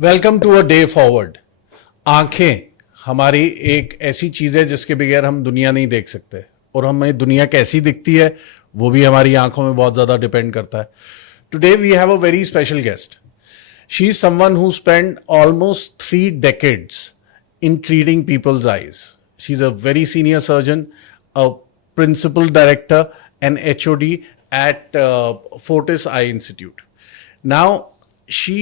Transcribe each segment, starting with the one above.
Welcome to a day forward. आंखें हमारी एक ऐसी चीज है जिसके बगैर हम दुनिया नहीं देख सकते, और हमें दुनिया कैसी दिखती है वो भी हमारी आंखों में बहुत ज्यादा डिपेंड करता है। Today we have a very special guest. She is someone who spend almost 3 decades in treating people's eyes. She's a very senior surgeon, a principal director, and HOD at Fortis Eye Institute. Now, she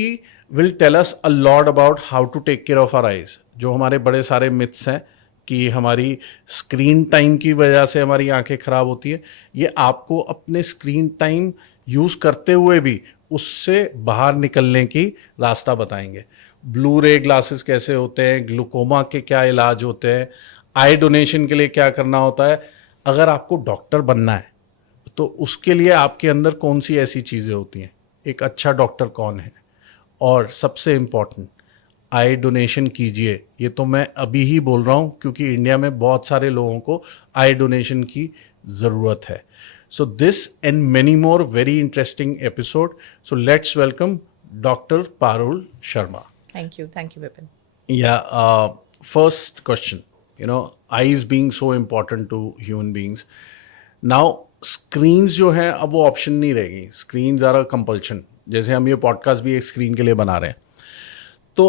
will tell us a lot about how to take care of our eyes. जो हमारे बड़े सारे myths हैं कि हमारी screen time की वजह से हमारी आंखें खराब होती है, ये आपको अपने स्क्रीन टाइम यूज करते हुए भी उससे बाहर निकलने की रास्ता बताएंगे। ब्लू रे ग्लासेस कैसे होते हैं, ग्लूकोमा के क्या इलाज होते हैं, आई डोनेशन के लिए क्या करना होता है, अगर आपको डॉक्टर बनना है तो उसके लिए आपके अंदर कौन सी ऐसी चीज़ें होती हैं, एक अच्छा डॉक्टर कौन है, और सबसे इम्पॉर्टेंट आई डोनेशन कीजिए। ये तो मैं अभी ही बोल रहा हूँ क्योंकि इंडिया में बहुत सारे लोगों को आई डोनेशन की ज़रूरत है। So this and many more very interesting episode. So let's welcome doctor Parul Sharma. Thank you. Thank you, Vipin. Yeah, first question. Eyes being so important to human beings. Now, screens जो हैं अब वो ऑप्शन नहीं रहेगी, screens are a compulsion. जैसे हम ये podcast भी एक स्क्रीन के लिए बना रहे हैं, तो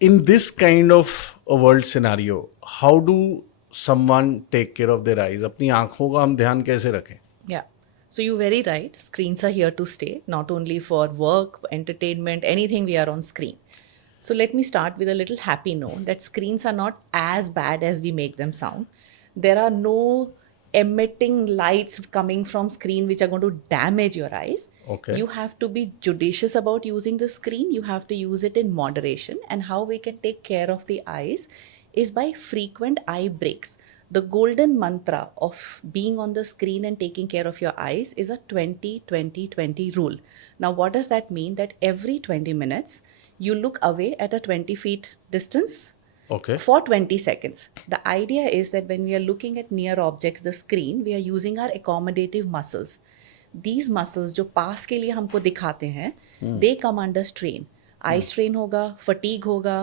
in this kind of a world scenario, how do someone take care of their eyes? अपनी आंखों का हम ध्यान कैसे रखें? Yeah. So you're very right. Screens are here to stay, not only for work, entertainment, anything we are on screen. So let me start with a little happy note that screens are not as bad as we make them sound. There are no emitting lights coming from screen which are going to damage your eyes. Okay. You have to be judicious about using the screen. You have to use it in moderation. And how we can take care of the eyes is by frequent eye breaks. The golden mantra of being on the screen and taking care of your eyes is a 20-20-20 rule. Now, what does that mean? That every 20 minutes, you look away at a 20 feet distance Okay. for 20 seconds. The idea is that when we are looking at near objects, the screen, we are using our accommodative muscles. These muscles जो पास के लिए हमको दिखाते हैं, they come under strain. Eye strain होगा, fatigue होगा.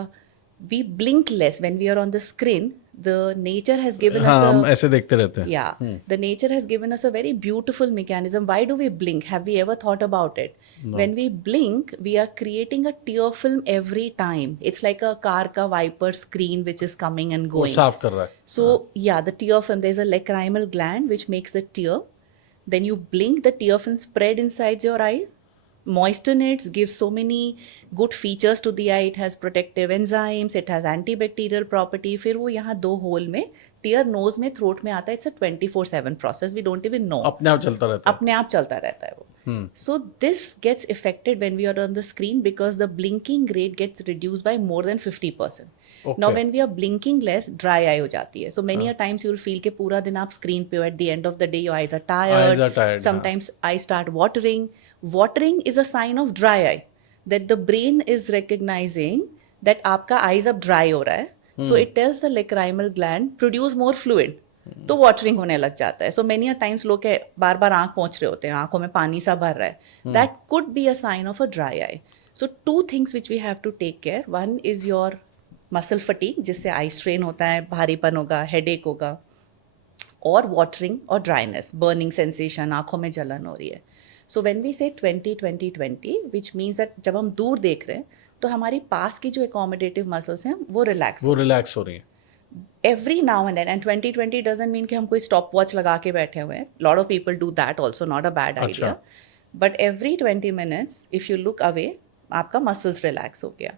We blink less when we are on the screen. The nature has given us हाँ, हम a ऐसे देखते रहते हैं। yeah, the nature has given us a very beautiful mechanism. Why do we blink? Have we ever thought about it? No. When we blink, we are creating a tear film every time. It's like a car ka wiper screen which is coming and वो going. साफ कर रहा है। So yeah, the tear film, there's a lacrimal gland which makes the tear. Then you blink, the tear film spread inside your eye. Moistenates, gives so many good features to the eye. It has protective enzymes, it has antibacterial property. फिर वो यहाँ दो whole में tier knows में throat में आता है. It's a 24/7 process. We don't even know. अपने आप चलता रहता है। अपने आप चलता रहता है वो. So this gets affected when we are on the screen because the blinking rate gets reduced by more than 50%. Okay. Now when we are blinking less, dry eye हो जाती है. So many a times you will feel कि पूरा दिन आप screen पे हो. At the end of the day your eyes are tired. Eyes are tired, Sometimes eyes start watering. Watering is a sign of dry eye. That the brain is recognizing that आपका eyes अब dry हो रहा है. So it tells the lacrimal gland produce more fluid. तो watering होने लग जाता है. सो मेनी अ टाइम्स लोग के बार बार आंख पहुंच रहे होते हैं, आंखों में पानी सा भर रहा है. That could be a sign of a dry eye. So 2 things which we have to take care. One is your muscle fatigue, जिससे आई स्ट्रेन होता है, भारीपन होगा, हेडेक होगा, और वाटरिंग और ड्राइनेस, बर्निंग सेंसेशन, आंखों में जलन हो रही है. सो व्हेन वी से 20-20-20 विच मीन्स दैट जब हम दूर देख रहे हैं तो हमारी पास की जो एकोमोडेटिव मसल्स हैं वो रिलैक्स हो रही हैं. every now and then. And 20-20 doesn't mean कि हम कोई stop watch लगा के बैठे हुए हैं. Lot of people do that also, not a bad idea. But every 20 minutes, if you look away, आपका muscles relax हो गया.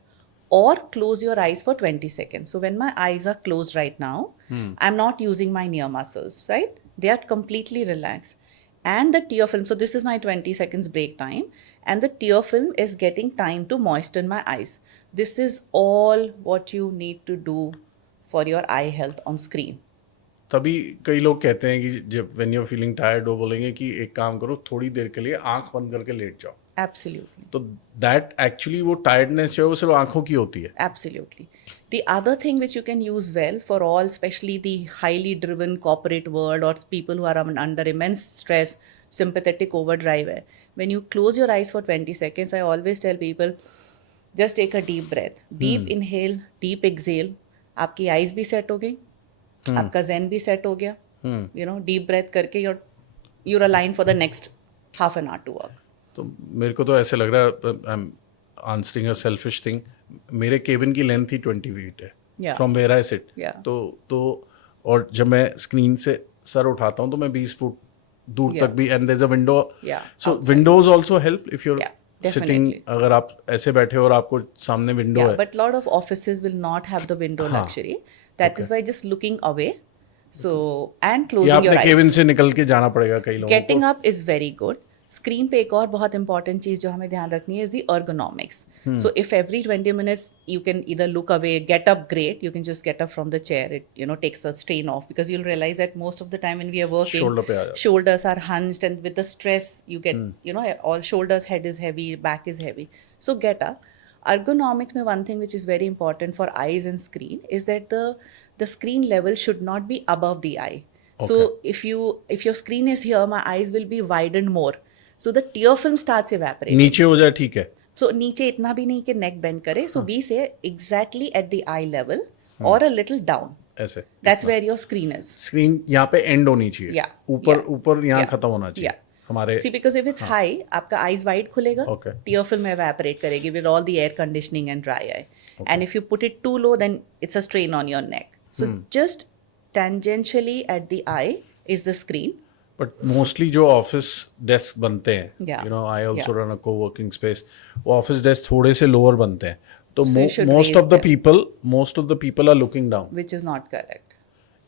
Or close your eyes for 20 seconds. So when my eyes are closed right now, I'm not using my near muscles, right? They are completely relaxed. And the tear film, so this is my 20 seconds break time. And the tear film is getting time to moisten my eyes. This is all what you need to do for your eye health on screen. तभी कई लोग कहते हैं कि जब when you are feeling tired वो बोलेंगे कि एक काम करो, थोड़ी देर के लिए आंख बंद करके लेट जाओ. Absolutely. तो दैट एक्चुअली वो टायर्डनेस जो है वो सिर्फ आंखों की होती है. Absolutely. The other thing which you can use well for all, especially the highly driven corporate world or people who are under immense stress, sympathetic overdrive है. When you close your eyes for 20 seconds, I always tell people, just take a deep breath, deep inhale, deep exhale, आपकी eyes भी set हो गई, आपका जेन भी set हो गया, deep breath करके you're aligned for the next half an hour to work. तो मेरे को तो ऐसे लग रहा है, I am answering a selfish thing, मेरे केबिन की लेंथ ही 20 फीट है Yeah. From where I sit. Yeah. तो और जब मैं स्क्रीन से सर उठाता हूँ तो मैं 20 फुट दूर Yeah. तक भी, and there is a window, Yeah, so outside. Windows also help if you Yeah, are sitting, definitely. अगर आप ऐसे बैठे हो और आपको सामने विंडो Yeah, है। but lot of offices will not have the window हाँ. luxury. That is Okay. why just looking away, so and या closing your अपने eyes. केबिन से निकल के जाना पड़ेगा कई लोगों Getting को। up is very good. Screen पे एक और बहुत इंपॉर्टेंट चीज जो हमें ध्यान रखनी है is the ergonomics. So if every 20 minutes you can either look away, get up, great, you can just get up from the chair. It takes the strain off, because you'll realize that most of the time when we are working, Shoulder पे आ जाता है। shoulders are hunched, and with the stress you get all shoulders, head is heavy, back is heavy. So get up. Ergonomics में one thing which is very important for eyes and screen is that the screen level should not be above the eye. So if your screen is here, my eyes will be widened more. So the tear film starts evaporating. नीचे हो जाए ठीक है। So नीचे इतना भी नहीं कि neck bend करे. So we say exactly at the eye level or a little down. ऐसे That's where your screen is. Screen यहाँ पे एंड होनी चाहिए। Yeah. ऊपर यहाँ Yeah. खत्म होना चाहिए। Yeah. हमारे See, because if it's high, आपका eyes wide खुलेगा, Okay. tear film evaporate करेगी with all the air conditioning and dry eye. And if you put it too low, then it's a strain on your neck. So just tangentially at the eye is the screen. But mostly जो office desk बनते हैं, Yeah. I also Yeah. Run a coworking space, वो office desk थोड़े से lower बनते हैं, तो So you should most raise of the them. People are looking down. Which is not correct.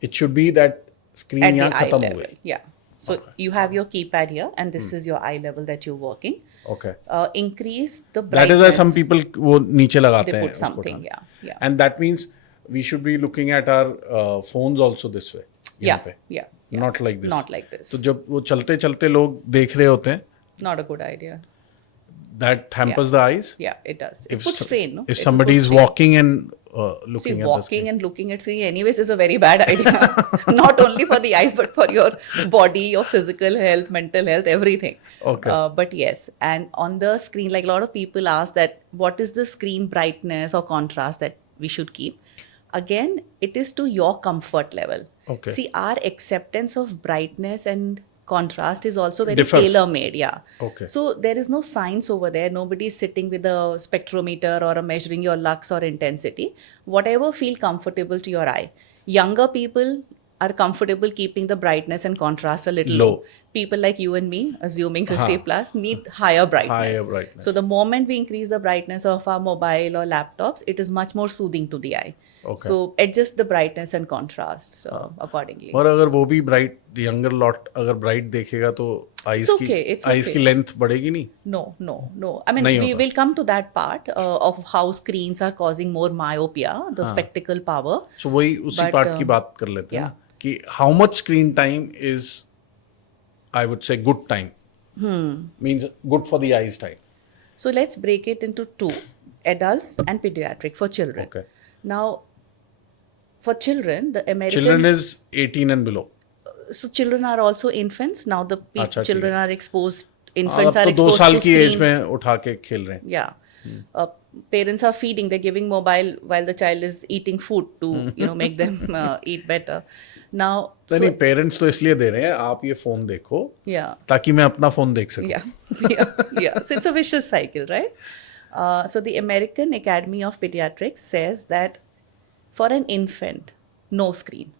It should be that screen At the यहाँ eye खत्म हो level. गई। Yeah. So you have your keypad here, and this is your eye level that you're working. Okay, Increase the that brightness. Is why some people वो नीचे लगाते They हैं put something. Yeah. Yeah. And that means we should be looking at our phones also this way, यहाँ Yeah. पे, Yeah. Yeah. Not like this. Not like this. तो जब वो चलते चलते लोग देख रहे होते हैं, Not a good idea. that hampers the eyes. Yeah, it does. It puts strain. No? If It somebody puts is strain. walking and See, looking at the walking screen. and looking at screen anyways is a very bad idea. Not only for the eyes, but for your body, your physical health, mental health, everything. Okay. But yes, and on the screen, like a lot of people ask that, what is the screen brightness or contrast that we should keep? Again, it is to your comfort level. Okay. See, our acceptance of brightness and contrast is also very Differs. tailor-made. Yeah. Okay. So there is no science over there. Nobody is sitting with a spectrometer or measuring your lux or intensity. Whatever feel comfortable to your eye. Younger people are comfortable keeping the brightness and contrast a little Low. low. People like you and me, assuming 50 plus, need higher brightness. Higher brightness. So the moment we increase the brightness of our mobile or laptops, it is much more soothing to the eye. Okay. So adjust the brightness and contrast accordingly. और अगर वो भी bright younger lot अगर bright देखेगा तो eyes It's okay, it's की okay. Length बढ़ेगी नहीं। No. I mean, नहीं we होता। will come to that part of how screens are causing more myopia, the spectacle power. सो वही उसी But, पार्ट की बात कर लेते हैं yeah. ना, कि how much screen time is, I would say good time, means good for the eyes time. So let's break it into two, adults and pediatric for children. Okay. Now, for children, the American... children is 18 and below. So children are also infants. Now the अच्छा, ठीक children है। are exposed, अब infants are तो 2 exposed साल to की as screen. में उठा के खेल रहे हैं। Yeah. Parents are feeding, they're giving mobile while the child is eating food to, make them eat better. Now, नहीं नहीं, पेरेंट्स तो इसलिए दे रहे हैं आप ये फोन देखो yeah. ताकि मैं अपना फोन देख सकूं। Yeah. So it's a vicious cycle, right? So the American Academy of Pediatrics says that for an infant, no screen.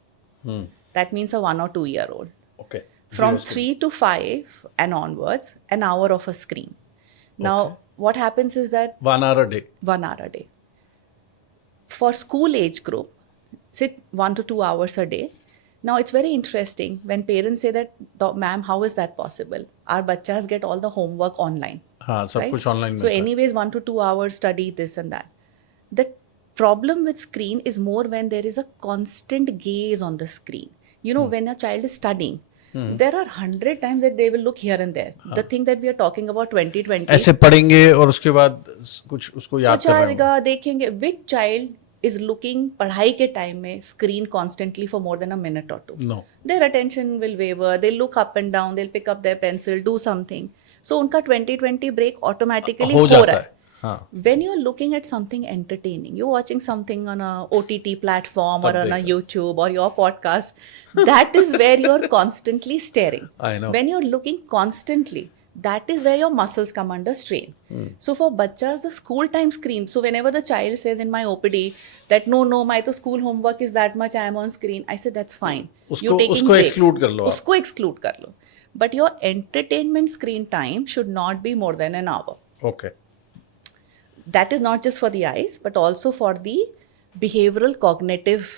That means a 1 or 2 year old. Okay, From 3 to 5 and onwards, an hour of a screen. Now, what happens is that 1 hour a day। 1 hour a day. For school age group, sit 1 to 2 hours a day. Now, it's very interesting when parents say that, ma'am, how is that possible? Our bachas get all the homework online. हाँ, सब right? कुछ online So anyways, 1 to 2 hours study this and that. The problem with screen is more when there is a constant gaze on the screen. When a child is studying, there are 100 times that they will look here and there. The thing that we are talking about 2020. ऐसे पढ़ेंगे और उसके बाद कुछ उसको याद कुछ कर रहे आएगा, देखेंगे. Which child is looking पढ़ाई के टाइम में screen constantly for more than a minute or two? No. Their attention will waver. They'll look up and down. They'll pick up their pencil, do something. So उनका 2020 break automatically हो हो जाता रहा है। है. हाँ when you're looking at something entertaining, you're watching something on a OTT platform or तब on a देखो। YouTube or your podcast, that is where you're constantly staring. I know. When you're looking constantly, that is where your muscles come under strain. So for bachas, the school time screen. So whenever the child says in my OPD that no, my to school homework is that much, I am on screen. I say that's fine. You're taking उसको breaks. exclude कर लो आप। उसको exclude कर लो. But your entertainment screen time should not be more than an hour. Okay. That is not just for the eyes, but also for the behavioral cognitive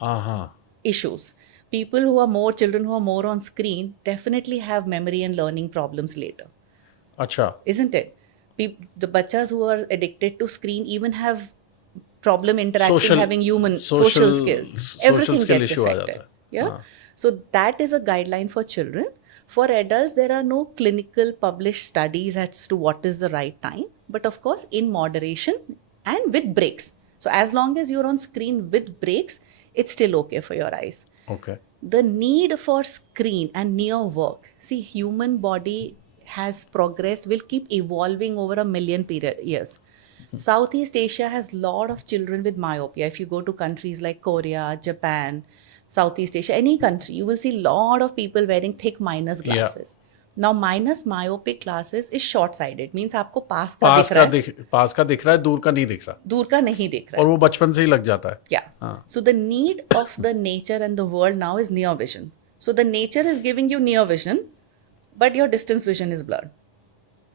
हाँ issues. Children who are more on screen definitely have memory and learning problems later, अच्छा isn't it? The bachas who are addicted to screen even have problem interacting, Social- having human social- social skills. social Everything skill gets issue uh affected. जाता है। Yeah. हाँ। So that is a guideline for children. For adults, there are no clinical published studies as to what is the right time, but of course, in moderation and with breaks. So as long as you're on screen with breaks, it's still okay for your eyes. Okay. The need for screen and near work. See, human body has progressed, will keep evolving over a million years. Southeast Asia has lot of children with myopia. If you go to countries like Korea, Japan, Southeast Asia, any country, you will see lot of people wearing thick minus glasses. Now, minus myopic glasses is short-sighted. Means आपको पास का दिख रहा है, पास का दिख रहा है, दूर का नहीं दिख रहा, दूर का नहीं दिख रहा और है. वो बचपन से ही लग जाता है। Yeah. हाँ। So the need of the nature and the world now is near vision. So the nature is giving you near vision, but your distance vision is blurred.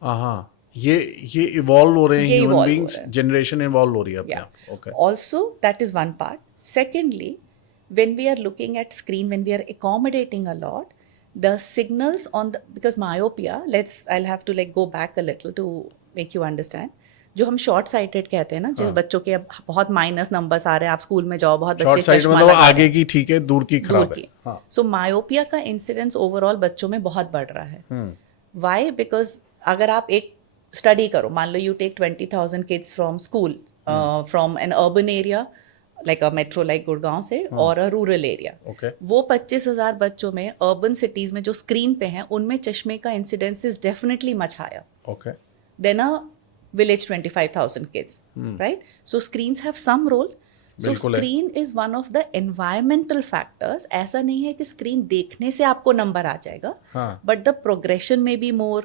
हाँ ये इवॉल्व हो रहे हैं, ये ह्यूमन evolve बीइंग्स, हो रहे हैं। Generation evolve हो रही है अपने Yeah. आप। Okay. Also, that is one part. Secondly, when we are looking at screen, when we are accommodating a lot, the signals on the, because myopia, I'll have to like go back a little to make you understand. जो हम short sighted कहते हैं ना, जो बच्चों के अब बहुत माइनस नंबर्स आ रहे हैं, आप स्कूल में जाओ, बहुत बच्चे शॉर्ट साइड चश्मा मतलब लगा रहे आगे हैं, की ठीक है, दूर की खराब दूर है। की. हाँ। सो मायोपिया का इंसिडेंस ओवरऑल बच्चों में बहुत बढ़ रहा है. वाई? बिकॉज अगर आप एक स्टडी करो, मान लो you take 20,000 kids from school from an urban area like a metro like Gurgaon से और अ रूरल एरिया, ओके। वो 25,000 बच्चों में अर्बन सिटीज में जो स्क्रीन पे हैं उनमें चश्मे का incidence is definitely much higher okay. Than a village 25,000 kids, right? So screens have some role. So बिल्कुल है। screen is one of the environmental factors. ऐसा नहीं है कि screen देखने से आपको नंबर आ जाएगा, हाँ। but the progression may be more.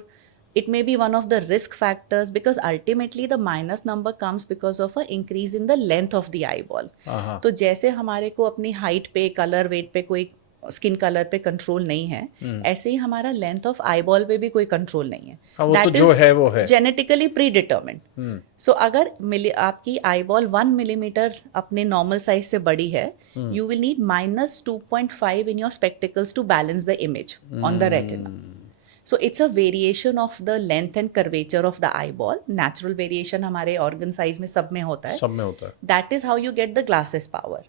It may be one of the risk factors because ultimately the minus number comes because of a increase in the length of the eyeball. हाँ। तो जैसे हमारे को अपनी height पे, colour, wait पे कोई skin colour पे कंट्रोल नहीं है, ऐसे ही हमारा लेंथ ऑफ आईबॉल पे भी कोई कंट्रोल नहीं है. हाँ, वो तो जो है वो है। Genetically pre determined. सो अगर आपकी आईबॉल 1 मिलीमीटर अपने नॉर्मल साइज से बड़ी है, you will need -2.5 in your spectacles to balance the image on the retina. So it's a variation of the length and curvature of the eyeball. Natural variation हमारे organ size में सब में होता है. सब में होता है। That is how you get the glasses power.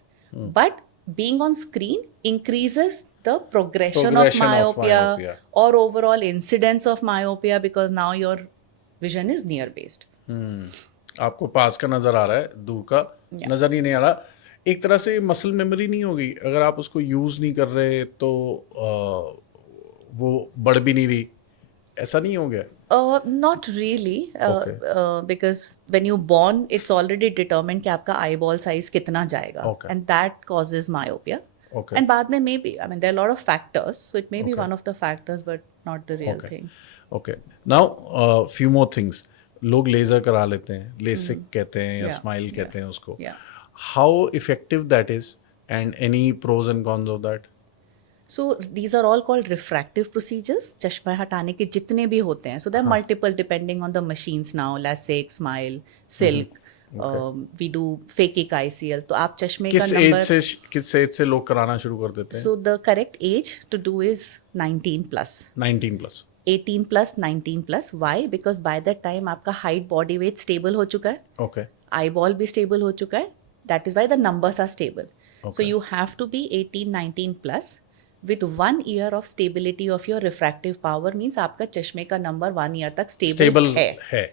But being on screen increases the progression of myopia or overall incidence of myopia because now your vision is near based. आपको पास का नजर आ रहा है, दूर का नजर ही नहीं आ रहा। एक तरह से मसल मेमोरी नहीं होगी, अगर आप उसको यूज नहीं कर रहे तो वो बढ़ भी नहीं रही, ऐसा नहीं हो गया? Not really, because when you born, it's already determined कि आपका eyeball size कितना जाएगा, and that causes myopia. Okay. And बाद में maybe, I mean, there are a lot of factors, so it may be one of the factors, but not the real thing. Okay. Now, few more things. लोग laser करा लेते हैं, LASIK कहते हैं या smile कहते हैं उसको. How effective that is, and any pros and cons of that? So these are all called refractive procedures. चश्मा हटाने के जितने भी होते हैं, so there are multiple depending on the machines now. LASIK, Smile, Silk. We do phakic ICL. तो आप चश्मे का नंबर किस एज से लोग कराना शुरू कर देते हैं? So the correct age to do is 19 plus. 19 plus. 18 plus, 19 plus. Why? Because by that time आपका height, body weight stable हो चुका है. Okay. Eyeball भी stable हो चुका है. That is why the numbers are stable. So you have to be 18, 19 plus. With 1 year of stability of your refractive power means आपका चश्मे का नंबर 1 year तक stable है.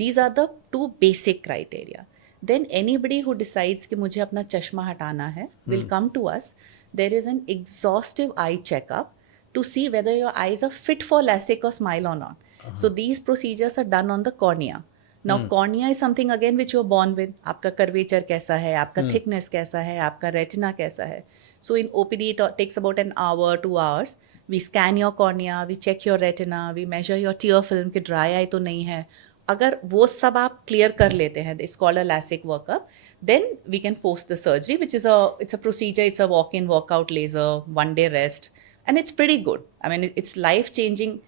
These are the 2 basic criteria. Then anybody who decides कि मुझे अपना चश्मा हटाना है will come to us. There is an exhaustive eye checkup to see whether your eyes are fit for LASIK or Smile or not. So these procedures are done on the cornea. Now cornea is something again which you're born with. आपका curvature कैसा है, आपका thickness कैसा है, आपका retina कैसा है. So in OPD it takes about an hour, 2 hours. We scan your cornea, we check your retina, we measure your tear film कि dry eye तो नहीं है. अगर वो सब आप clear कर लेते हैं, it's called a LASIK workup, then we can post the surgery, which is it's a procedure, it's a walk-in, walk-out laser, 1 day rest, and it's pretty good. I mean, it's life-changing.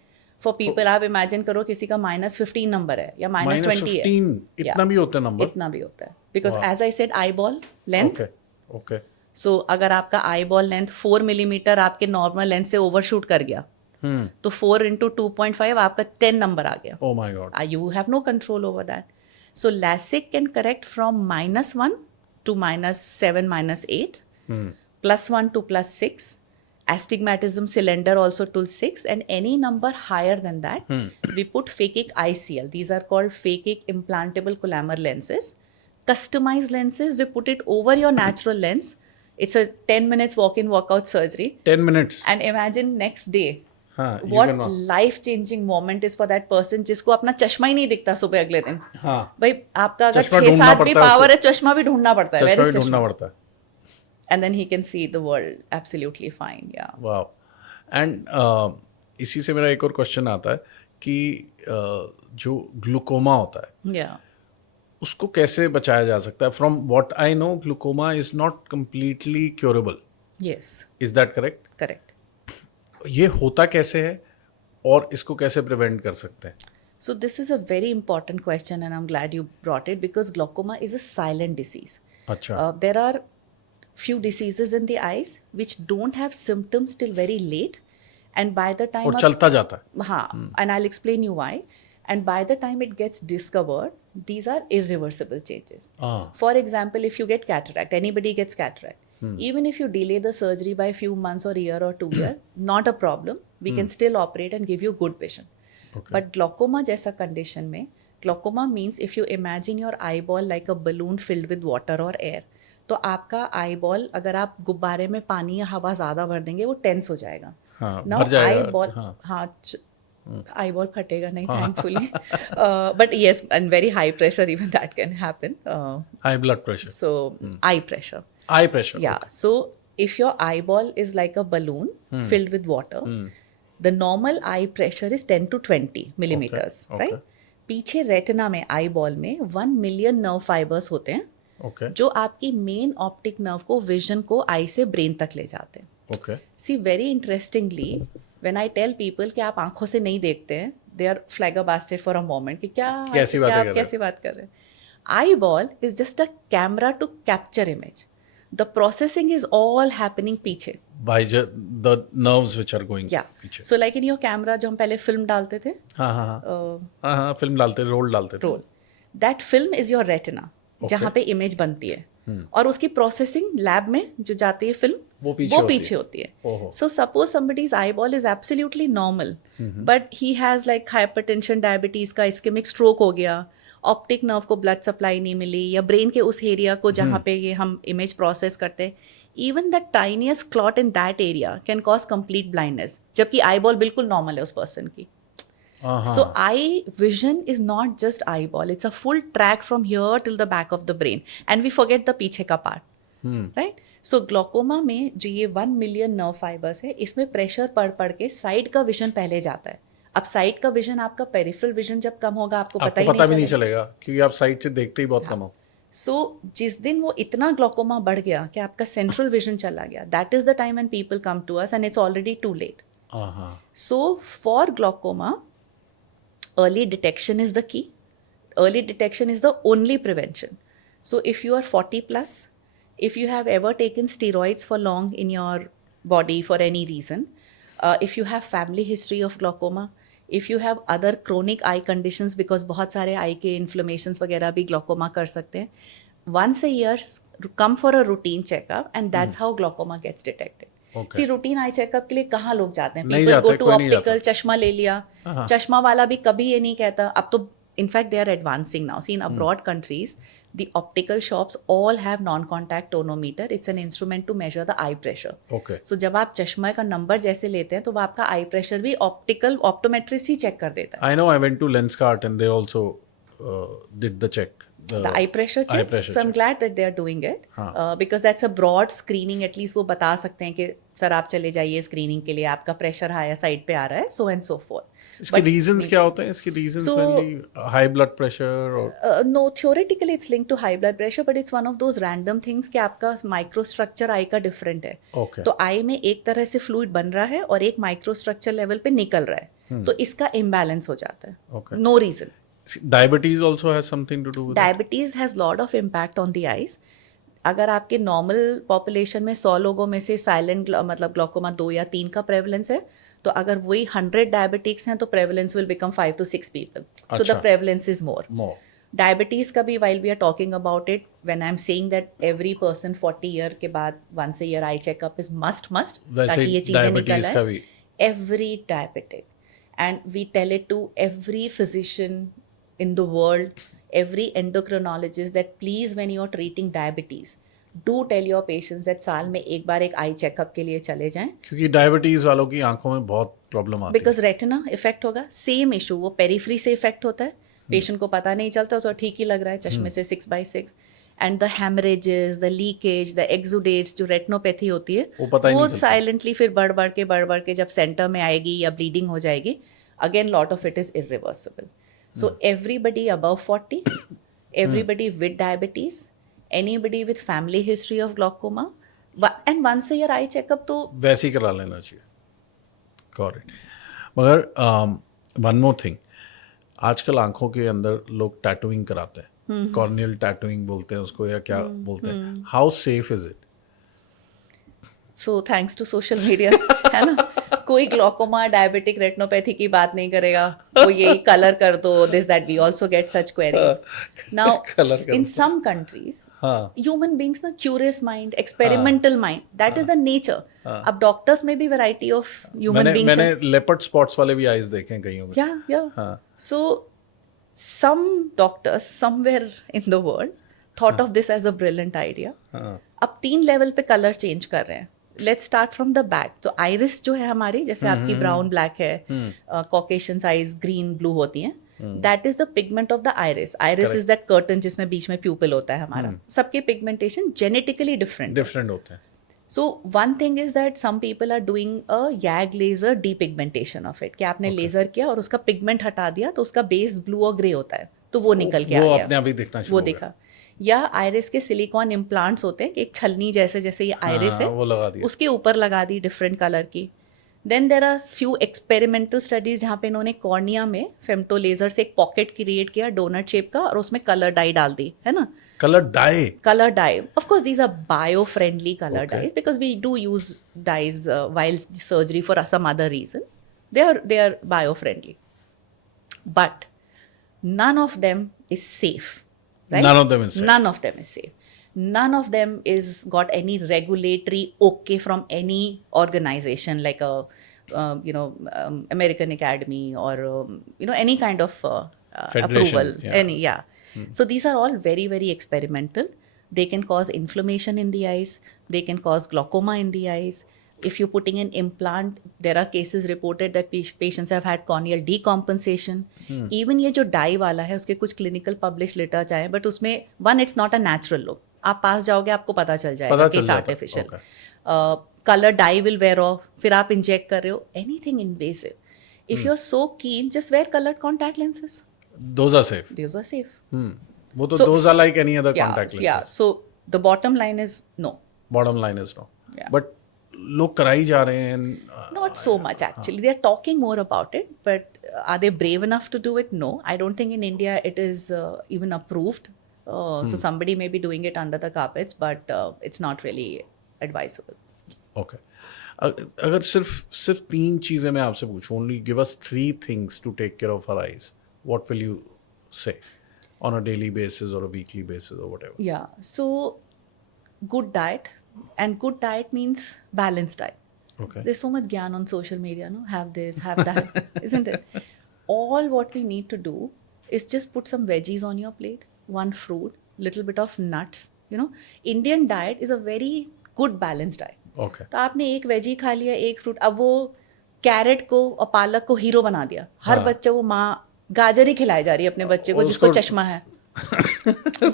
For people आप imagine करो किसी का -15 number है या -20 है, इतना भी होता है नंबर, इतना भी होता है, because as I said eyeball length. Okay so अगर आपका आई बॉल लेंथ 4 मिलीमीटर आपके नॉर्मल लेंथ से ओवरशूट कर गया, तो 4 into 2.5 आपका 10 नंबर आ गया. Oh my God. You have no control over that. So LASIK can correct from -1 to -7, -8, +1 to +6. Astigmatism cylinder also till 6, and any number higher than that, we put phakic ICL. These are called phakic implantable collamer lenses. Customized lenses, we put it over your natural lens. It's a 10 minutes walk-in, walk-out surgery. 10 minutes. And imagine next day, you what cannot. life-changing moment is for that person जिसको अपना चश्मा ही नहीं दिखता सुबह अगले दिन. भाई आपका अगर चश्मा 6-7 ढूंढना भी पड़ता है पावर है, उसको. चश्मा भी ढूंढना पड़ता है. चश्मा Where भी is ढूंढना चश्मा? पड़ता है. And then he can see the world absolutely fine. Yeah. वाह. एंड इसी से मेरा एक और क्वेश्चन आता है कि जो ग्लूकोमा होता है Yeah. उसको कैसे बचाया जा सकता है? From what I know glaucoma is not completely curable. Yes. Is that correct? Correct. ये होता कैसे है और इसको कैसे प्रिवेंट कर सकते हैं? So this is a very important question, and I'm glad you brought it because glaucoma is a silent disease. अच्छा. There are few diseases in the eyes which don't have symptoms till very late, and by the time और चलता जाता है. हाँ, and I'll explain you why. And by the time it gets discovered, these are irreversible changes. For example, if you get cataract, anybody gets cataract. Even if you delay the surgery by a few months or year or 2 year, not a problem. We can still operate and give you good vision. Okay. But glaucoma जैसा condition में, glaucoma means if you imagine your eyeball like a balloon filled with water or air, तो आपका eyeball अगर आप गुब्बारे में पानी या हवा ज़्यादा भर देंगे वो टेंस हो जाएगा. हाँ, Now भर जाएगा. eyeball, हाँ. हाँ, eyeball फटेगा नहीं, thankfully. But yes, and very high pressure even that can happen. High blood pressure. So eye pressure. I pressure. Yeah. So if your eyeball is like a balloon filled with water, the normal eye pressure is 10 to 20 millimeters, Okay. right? पीछे retina में eyeball में 1 million nerve fibers होते हैं okay. जो आपकी main optic nerve को, vision को eye से ब्रेन तक ले जाते हैं. Okay. See very interestingly when I tell people कि आप आंखों से नहीं देखते हैं, they are flabbergasted for a moment कि कैसी बातें कर रहे हैं? कैसी बात कर रहे हैं. Eyeball is just a camera to capture image. The processing is all happening पीछे. By the nerves which are going या पीछे. So like in your camera जो हम पहले फिल्म डालते थे, हाँ हाँ हाँ हाँ, फिल्म डालते, रोल डालते थे. Roll, that film is your retina जहाँ पे इमेज बनती है, और उसकी प्रोसेसिंग लैब में जो जाती है फिल्म वो पीछे होती है. ओहो. So suppose somebody's eyeball is absolutely normal, but he has like hypertension, diabetes का ischemic stroke हो गया, ऑप्टिक नर्व को ब्लड सप्लाई नहीं मिली, या ब्रेन के उस एरिया को जहाँ पे ये हम इमेज प्रोसेस करते हैं, even the tiniest clot in that area can cause complete blindness, जबकि आईबॉल बिल्कुल नॉर्मल है उस पर्सन की. So eye vision is not just eyeball, it's a full track from here till the back of the brain, and we forget the पीछे का part, right? So glaucoma में जो ये 1 million nerve fibers है, इसमें pressure पड़ के side का विजन पहले जाता है. अब साइड का विजन, आपका पेरिफेरल विजन जब कम होगा आपको पता ही नहीं चलेगा क्योंकि आप साइड से देखते ही बहुत कम हो. सो जिस दिन वो इतना ग्लोकोमा बढ़ गया कि आपका सेंट्रल विजन चला गया, that is the time when people come to us and it's already too late. So for glaucoma, early detection is the key. Early detection is the only prevention. So if you are 40 plus, if you have ever taken steroids for long in your body for any reason, if you have family history of glaucoma, if you have other chronic eye conditions, because बहुत सारे eye के inflammations वगैरह भी glaucoma कर सकते हैं, once a year come for a routine checkup, and that's how glaucoma gets detected. See routine eye checkup के लिए कहाँ लोग जाते हैं? पीपल गो टू ऑप्टिकल, चश्मा ले लिया. चश्मा वाला भी कभी ये नहीं कहता. अब तो in fact they are advancing now. See in abroad countries the optical shops all have non contact tonometer. It's an instrument to measure the eye pressure. So जब आप चश्मा का नंबर जैसे लेते हैं तो वो आपका आई प्रेशर भी ऑप्टिकल ऑप्टोमेट्रिस्ट ही चेक कर देता है. I know, I went to Lenskart and they also did the check? The eye pressure check. So I'm glad that they are doing it because that's a broad screening. At least वो बता सकते हैं कि sir आप चले जाइए screening के लिए, आपका प्रेशर हाई साइड पे आ रहा है, so and so forth. इसके रीजंस क्या होते हैं? इसके reasons mainly high blood pressure और no, theoretically it's linked to high blood pressure, but it's one of those random things कि आपका माइक्रो स्ट्रक्चर आई का डिफरेंट है. Okay. तो आई में एक तरह से फ्लूइड बन रहा है और एक माइक्रो स्ट्रक्चर लेवल पे निकल रहा है, तो इसका इम्बैलेंस हो जाता है. Okay. No reason. Diabetes also has something to do with it? Diabetes has lot of impact on the eyes. अगर आपके नॉर्मल पॉपुलेशन में 100 लोगों में से साइलेंट मतलब ग्लोकोमा 2 या 3 का प्रेवलेंस है, तो अगर वही 100 डायबिटिक्स हैं तो prevalence will become 5 to 6 people. So the prevalence is more. Diabetes का भी while we are talking about it, when I am saying that every person 40 year के बाद once a year eye checkup is must ताकि ये चीजें निकल आए. Every diabetic, and we tell it to every physician in the world, every endocrinologist, that please when you are treating diabetes, do tell your patients that साल में एक बार एक आई checkup के लिए चले जाएं, क्योंकि डायबिटीज वालों की आंखों में बहुत प्रॉब्लम आती है. बिकॉज रेटिना इफेक्ट होगा. सेम इशू वो पेरीफ्री से इफेक्ट होता है, पेशेंट को पता नहीं चलता, उसको ठीक ही लग रहा है चश्मे से 6/6. And the haemorrhages, the leakage, the exudates, जो रेटिनोपैथी होती है वो साइलेंटली फिर बढ़ के जब सेंटर में आएगी या ब्लीडिंग हो जाएगी, again lot of it is irreversible. So everybody above 40, everybody with diabetes, anybody with family history of glaucoma, and once a year eye checkup तो वैसे ही करा लेना चाहिए. Got it. मगर one more thing, आजकल आंखों के अंदर लोग टैटूइंग कराते हैं, कॉर्नियल टैटूइंग बोलते हैं उसको या क्या बोलते हैं. How safe is it? So thanks to social media है ना, कोई ग्लोकोमा डायबिटिक रेटिनोपैथी की बात नहीं करेगा, वो यही कलर कर दो, this that. We also get such queries now in some countries. Human beings ना curious mind, experimental mind, that is the nature. अब डॉक्टर्स में भी वैरायटी ऑफ ह्यूमन बीइंग्स. मैंने लेपर्ड स्पॉट्स वाले भी आईज देखे हैं कईयों में. या so some doctors somewhere in the world thought of this as a brilliant idea. अब 3 लेवल पे कलर चेंज कर रहे हैं. Let's start from the back. तो आइरिस जो है हमारी, जैसे आपकी ब्राउन ब्लैक है, कॉकेशियन आइज ग्रीन ब्लू होती हैं, that is the pigment of the iris. Iris is that curtain जिसमें बीच में प्यूपिल होता है हमारा. सबके पिगमेंटेशन जेनेटिकली डिफरेंट होते हैं. So one thing is that some people are doing a YAG laser depigmentation of it, कि आपने लेजर किया और उसका पिगमेंट हटा दिया तो उसका बेस ब्लू और ग्रे होता है, तो वो निकल के आ गया, अपने आप ही दिखना शुरू वो दिखा. या आयरिस के सिलिकॉन इम्प्लांट्स होते हैं कि एक छलनी जैसे जैसे ये आयरिस है वो लगा दिया, उसके ऊपर लगा दी डिफरेंट कलर की. Then there are few experimental studies जहाँ पे इन्होंने कॉर्निया में फेम्टो लेजर से एक पॉकेट क्रिएट किया डोनट शेप का, और उसमें कलर डाई डाल दी, है ना. Colour dye of course these are bio friendly color dyes because we do use dyes while surgery for some other reason. They are bio friendly, but none of them is safe, right? None of them is safe. None of them is got any regulatory okay from any organization like a American Academy or any kind of approval. So these are all very, very experimental. They can cause inflammation in the eyes. They can cause glaucoma in the eyes. If you're putting an implant, there are cases reported that patients have had corneal decompensation. Even ये जो dye वाला है उसके कुछ clinical published literature आए, but उसमें one it's not a natural look. आप पास जाओगे आपको पता चल जाएगा कि it's artificial. Color dye will wear off. फिर आप inject कर रहे हो. Anything invasive. If you're so keen, just wear colored contact lenses. Those are safe. वो तो those are like any other contact lenses. Yeah. So the bottom line is no. Bottom line is no. Yeah. But लोग कराई जा रहे हैं. Not so much actually. They are talking more about it, but are they brave enough to do it? No. I don't think in India it is even approved. So somebody may be doing it under the carpets, but it's not really advisable. Okay. अगर सिर्फ 3 चीजें मैं आपसे पूछूं, only give us 3 things to take care of our eyes. What will you say on a daily basis or a weekly basis or whatever? Yeah. So good diet, and good diet means balanced diet. Okay. There's so much gyan on social media, no? Have this, have that, isn't it? All what we need to do is just put some veggies on your plate, 1 fruit, little bit of nuts. Indian diet is a very good balanced diet. Okay. तो आपने एक veggie खा लिया, एक fruit. अब वो carat को और पालक को हीरो बना दिया. हर बच्चा वो माँ गाजर ही खिलाई जा रही है अपने बच्चे को और जिसको उसको- चश्मा है.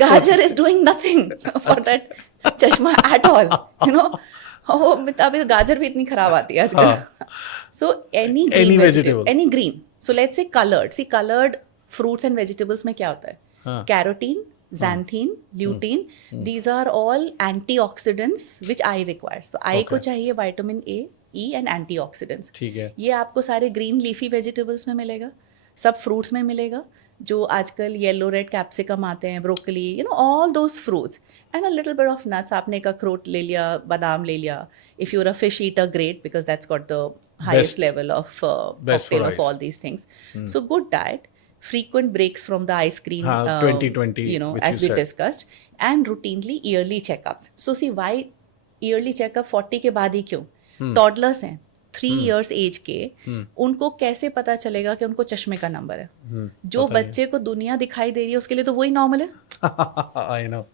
गाजर is doing nothing for that चश्मा at all, you know. Oh, अभी गाजर भी इतनी खराब आती है आजकल. So any green Any vegetable, vegetable. any green. So let's say colored. See, colored fruits and vegetables में क्या होता है? हाँ. Carotene, xanthine, lutein. These are all antioxidants which eye requires. So eye को Okay. चाहिए vitamin A, E and antioxidants. ठीक है. ये आपको सारे ग्रीन लीफी वेजिटेबल्स में मिलेगा, सब फ्रूट्स में मिलेगा, जो आजकल येलो रेड कैप्सिकम आते हैं, broccoli, you know, all those fruits and a little bit of nuts. आपने एक अखरोट ले लिया, बादाम ले लिया. If you are a fish eater, great, because that's got the highest level of best cocktail for of eyes. all these things. So good diet, frequent breaks from the ice cream, 20-20, you know, which as you we said. discussed, and routinely yearly checkups. So see, why yearly checkup 40 के बाद ही क्यों? Toddlers हैं 3 years age के, उनको कैसे पता चलेगा कि उनको चश्मे का नंबर है? जो बच्चे को दुनिया दिखाई दे रही है उसके लिए तो वही नॉर्मल है. I know.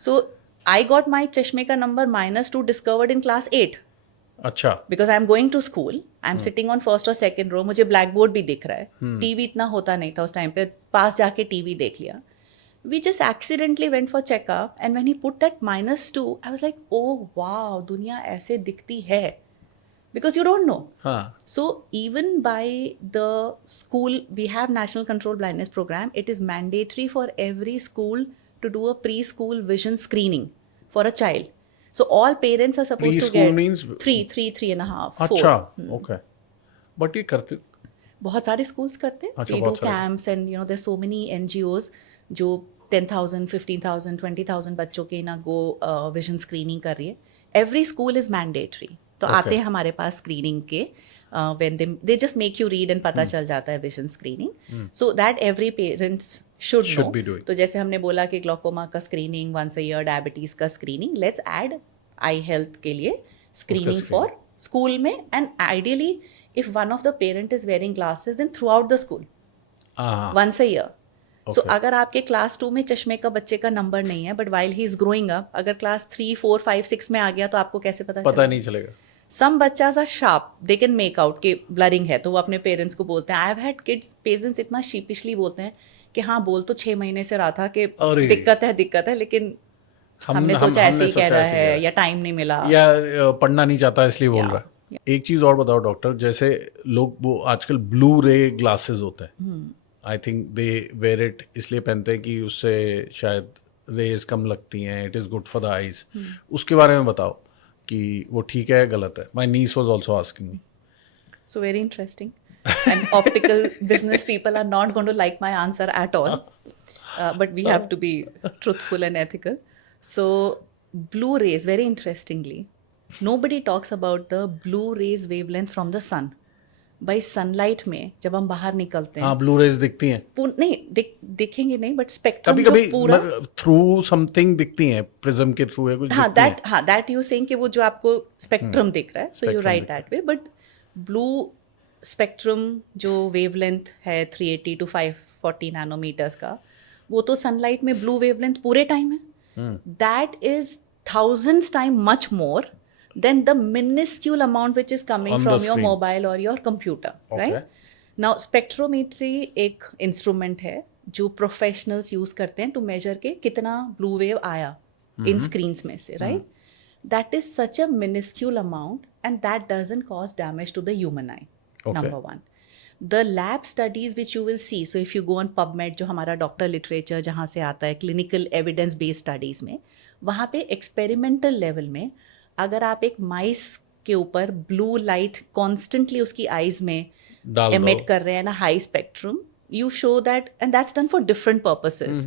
So I got my चश्मे का नंबर -2 discovered in class 8. अच्छा. Because I am going to school, I am sitting on first और सेकंड रो, मुझे ब्लैक बोर्ड भी दिख रहा है, टीवी इतना होता नहीं था उस टाइम पे, पास जाके टीवी देख लिया. We just accidentally went for checkup and when he put that -2 I was like, oh wow, दुनिया ऐसे दिखती है, बिकॉज यू डोंट नो. हाँ. So even by the school, we have National Control Blindness Program. It is mandatory for every school to do a preschool vision screening for a child. So all parents are supposed to Preschool get means 3 and a half, 4. अच्छा. Okay. But ये करते बहुत सारे schools करते हैं. अच्छा, They do बहुत सारे. camps and you know there's so many NGOs जो 10,000, 15,000, 20,000 बच्चों के ना go vision screening कर रही है. Every school is mandatory. तो Okay. आते हैं हमारे पास स्क्रीनिंग के, when they just make you read and पता चल जाता है vision screening. So that every parents should know. be doing. तो जैसे हमने बोला कि ग्लोकोमा का screening once a year, diabetes का screening, let's add eye health के लिए स्क्रीनिंग फॉर स्कूल में. And ideally if one of the parent is wearing glasses then throughout the school हाँ. Once a year. So Okay. अगर आपके class 2 में चश्मे का बच्चे का नंबर नहीं है, but while he is growing up, अगर क्लास 3, 4, 5, 6 में आ गया तो आपको कैसे पता पता नहीं चलेगा. सम बच्चास are sharp, they can make out के ब्लरिंग है, तो वो अपने पेरेंट्स को बोलते हैं. I have had kids, parents इतना शीपिशली बोलते हैं कि हाँ बोल तो 6 महीने से रहा था कि अरे. दिक्कत है, लेकिन हमने सोचा ऐसे ही कह रहा है, या टाइम नहीं मिला, या पढ़ना नहीं चाहता इसलिए बोल Yeah. रहा है. एक चीज और बताओ डॉक्टर, जैसे लोग वो आजकल ब्लू रे ग्लासेस होते हैं, I think they wear it इसलिए पहनते हैं कि उससे शायद रेज कम लगती हैं, it is good for the eyes. उसके बारे में बताओ कि वो ठीक है गलत है. My niece was also asking me. so very interesting. And optical business people are not going to like my answer at all, but we have to be truthful and ethical. So blue rays, very interestingly, nobody talks about the blue rays wavelength from the sun. by sunlight में जब हम बाहर निकलते हैं, हाँ blue rays दिखती हैं नहीं दिखेंगे नहीं, बट स्पेक्ट्रम कभी जो कभी पूरा, थ्रू समथिंग दिखती हैं, प्रिज्म के थ्रू है कुछ दिखती हैं. दैट यू सेइंग कि वो जो आपको स्पेक्ट्रम दिख रहा है, सो यू Spectrum राइट दिख that way. But blue spectrum जो वेवलेंथ है 380 to 540 नैनोमीटर्स का, वो तो सनलाइट में ब्लू वेवलेंथ पूरे टाइम है. That is thousands time much more than the minuscule amount which is coming On the from your screen. mobile or your computer, Okay. right? Now spectrometry एक instrument है जो professionals use करते हैं to major के कितना blue wave आया इन screens में से, right? That is such a minuscule amount and that doesn't cause damage to the human eye, number one. The lab studies which you will see, so if you go on PubMed जो हमारा doctor literature जहाँ से आता है, clinical evidence based studies में, वहाँ पे experimental level में अगर आप एक माइस के ऊपर ब्लू लाइट कॉन्स्टेंटली उसकी आईज में डाल दो. एमिट कर रहे हैं ना, high spectrum, you show that, and that's done for different purposes.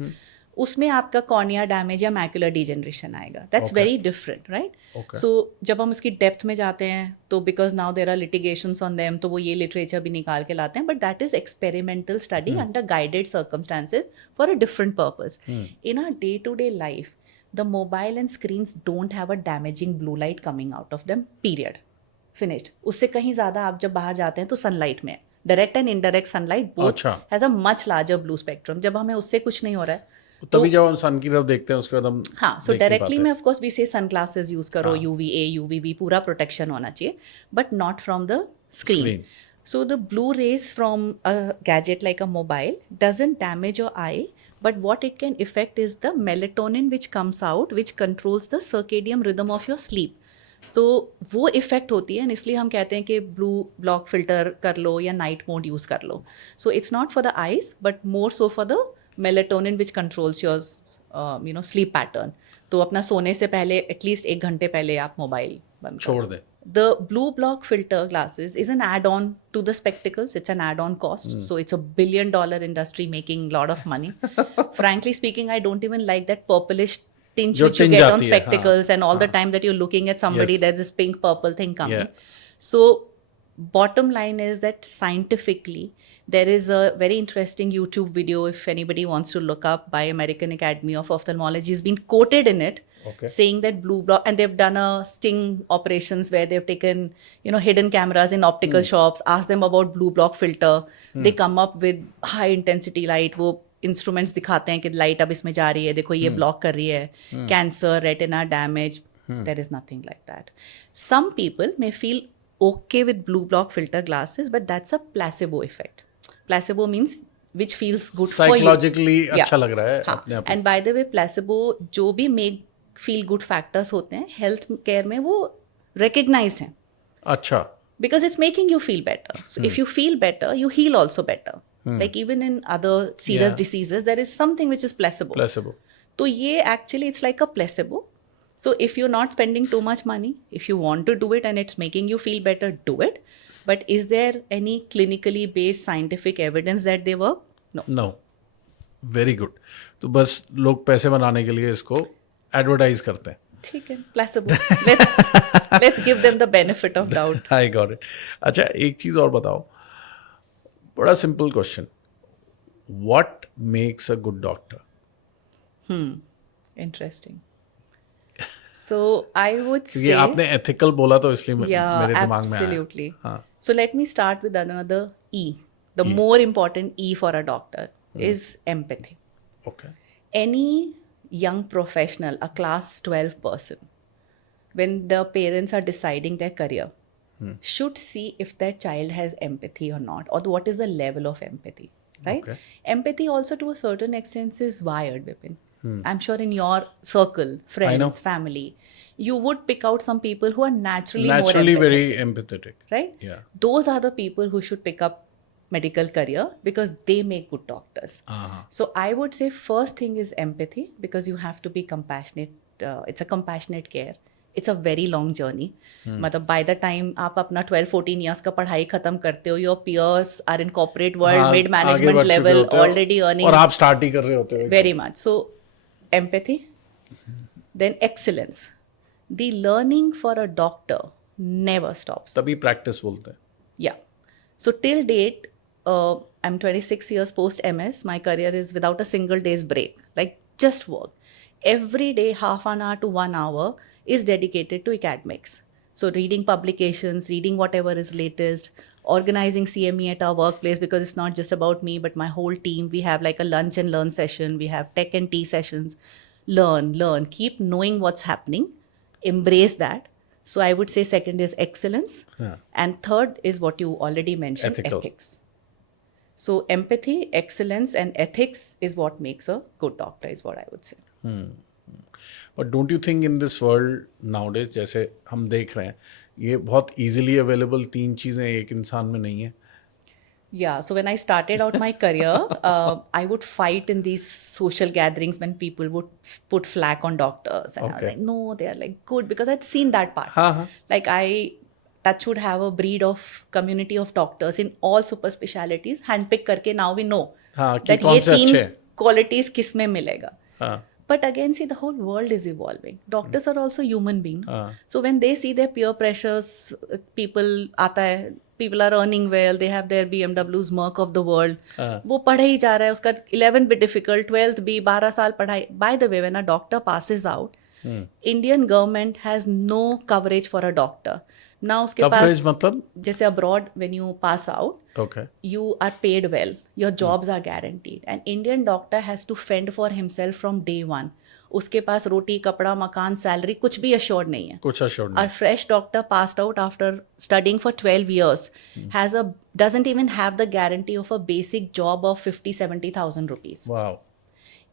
उसमें आपका कॉर्निया डैमेज या मैकुलर डिजेनरेशन आएगा. That's very different, right? So जब हम इसकी डेप्थ में जाते हैं तो because now there are litigations on them, तो वो ये लिटरेचर भी निकाल के लाते हैं, but that is experimental study under guided circumstances for a different purpose. In our day to day life the mobile and screens don't have a damaging blue light coming out of them, period, finished. उससे कहीं ज़्यादा आप जब बाहर जाते हैं तो sunlight में direct and indirect sunlight both has a much larger blue spectrum. जब हमें उससे कुछ नहीं हो रहा है तभी जब हम सन की तरफ देखते हैं उसके बाद हम हाँ, सो डायरेक्टली में ऑफ कोर्स वी से सन ग्लासेस यूज करो, UVA UVB पूरा प्रोटेक्शन होना चाहिए, but not from the screen. So the blue rays from a gadget like a mobile doesn't damage your eye, but what it can affect is the melatonin which comes out, which controls the circadian rhythm of your sleep. तो वो effect होती है, इसलिए हम कहते हैं कि blue block filter कर लो या नाइट मोड यूज़ कर लो. So it's not for the eyes but more so for the melatonin which controls your sleep pattern. तो अपना सोने से पहले एटलीस्ट 1 घंटे पहले आप मोबाइल बंद छोड़ दें. The blue block filter glasses is an add-on to the spectacles. It's an add-on cost. So it's a $1 billion industry making a lot of money. Frankly speaking, I don't even like that purplish tinge जो which you tinge get on आती है, spectacles, हाँ, and all the हाँ. time that you're looking at somebody, Yes. there's this pink purple thing coming. Yeah. So bottom line is that scientifically, there is a very interesting YouTube video, if anybody wants to look up, by American Academy of Ophthalmology, has been quoted in it. Okay. Saying that blue block, and they've done a sting operations where they've taken hidden cameras in optical shops, asked them about blue block filter. They come up with high intensity light. वो instruments दिखाते हैं कि light अब इसमें जा रही है, देखो ये block कर रही है, cancer, retina damage. There is nothing like that. Some people may feel okay with blue block filter glasses, but that's a placebo effect. Placebo means which feels good for you. Psychologically अच्छा लग रहा है हाँ. अपने आप. And by the way, placebo जो भी make feel good factors होते हैं हेल्थ केयर में, वो recognized हैं. अच्छा. Because it's making you feel better. So if you feel better, you heal also better. Like even in other serious diseases, there is something which is placebo. Placebo. तो ये actually it's like a placebo. So if you're not spending too much money, if you want to do it and it's making you feel better, do it. But is there any clinically based scientific evidence that they work? No. No. Very good. तो बस लोग पैसे बनाने के लिए इसको advertise करते हैं. ठीक है, placebo. Let's give them the benefit of doubt. I got it. अच्छा, एक चीज और बताओ. बड़ा simple question. What makes a good doctor? Interesting. So I would क्योंकि say, आपने एथिकल बोला तो इसलिए yeah, मेरे दिमाग में आया. absolutely. हाँ. So let me start with another E. The more important E for a doctor is empathy. Okay. Any young professional, a class 12 person, when the parents are deciding their career, should see if their child has empathy or not, or what is the level of empathy, right? Okay. Empathy also to a certain extent is wired, Vipin. I'm sure in your circle, friends, family, you would pick out some people who are naturally more empathetic, very empathetic. right? Yeah. Those are the people who should pick up medical career because they make good doctors. So I would say first thing is empathy, because you have to be compassionate. It's a compassionate care. It's a very long journey. मतलब by the time आप अपना 12-14 years का पढ़ाई खत्म करते हो, your peers are in corporate world, हाँ, mid आगे management बढ़ चुके level, होते हो, already earning. और आप स्टार्ट ही कर रहे होते हो. Very much. So empathy, then excellence. The learning for a doctor never stops. तभी प्रैक्टिस बोलते हैं. Yeah. So till date, I'm 26 years post MS. My career is without a single day's break. Like just work. Every day, half an hour to 1 hour is dedicated to academics. So reading publications, reading whatever is latest, organizing CME at our workplace, because it's not just about me, but my whole team. We have like a lunch and learn session. We have tech and tea sessions. Learn, keep knowing what's happening. Embrace that. So I would say second is excellence. Yeah. And third is what you already mentioned, Ethical. ethics. So empathy, excellence, and ethics is what makes a good doctor, is what I would say. But don't you think in this world nowadays, जैसे हम देख रहे हैं, ये बहुत easily available 3 चीज़ें एक इंसान में नहीं है. Yeah, so when I started out my career, I would fight in these social gatherings when people would put flack on doctors. And I was Okay. like, no, they are like good, because I'd seen that part. हाँ. Like I touch would have a breed of community of doctors in all super specialities, handpick करके now we know हाँ, कि that कौन ये से अच्छे 3 हैं. qualities किस में मिलेगा. हाँ. But again, see, the whole world is evolving. Doctors are also human beings. हाँ. So when they see their peer pressures, people आता है, people are earning well, they have their BMWs, Merc of the world. वो पढ़े ही जा रहा है, उसका 11th भी difficult, 12th भी, 12 साल पढ़ाई. By the way, when a doctor passes out, Indian government has no coverage for a doctor. Now उसके कवरेज पास, मतलब जैसे abroad, when you pass out, okay. you are paid well, your jobs are guaranteed, and Indian doctor has to fend for himself from day one. उसके पास रोटी कपड़ा मकान salary कुछ भी assured नहीं है. कुछ assured A नहीं. fresh doctor passed out after studying for 12 years doesn't even have the guarantee of a basic job of 50-70,000 rupees. Wow.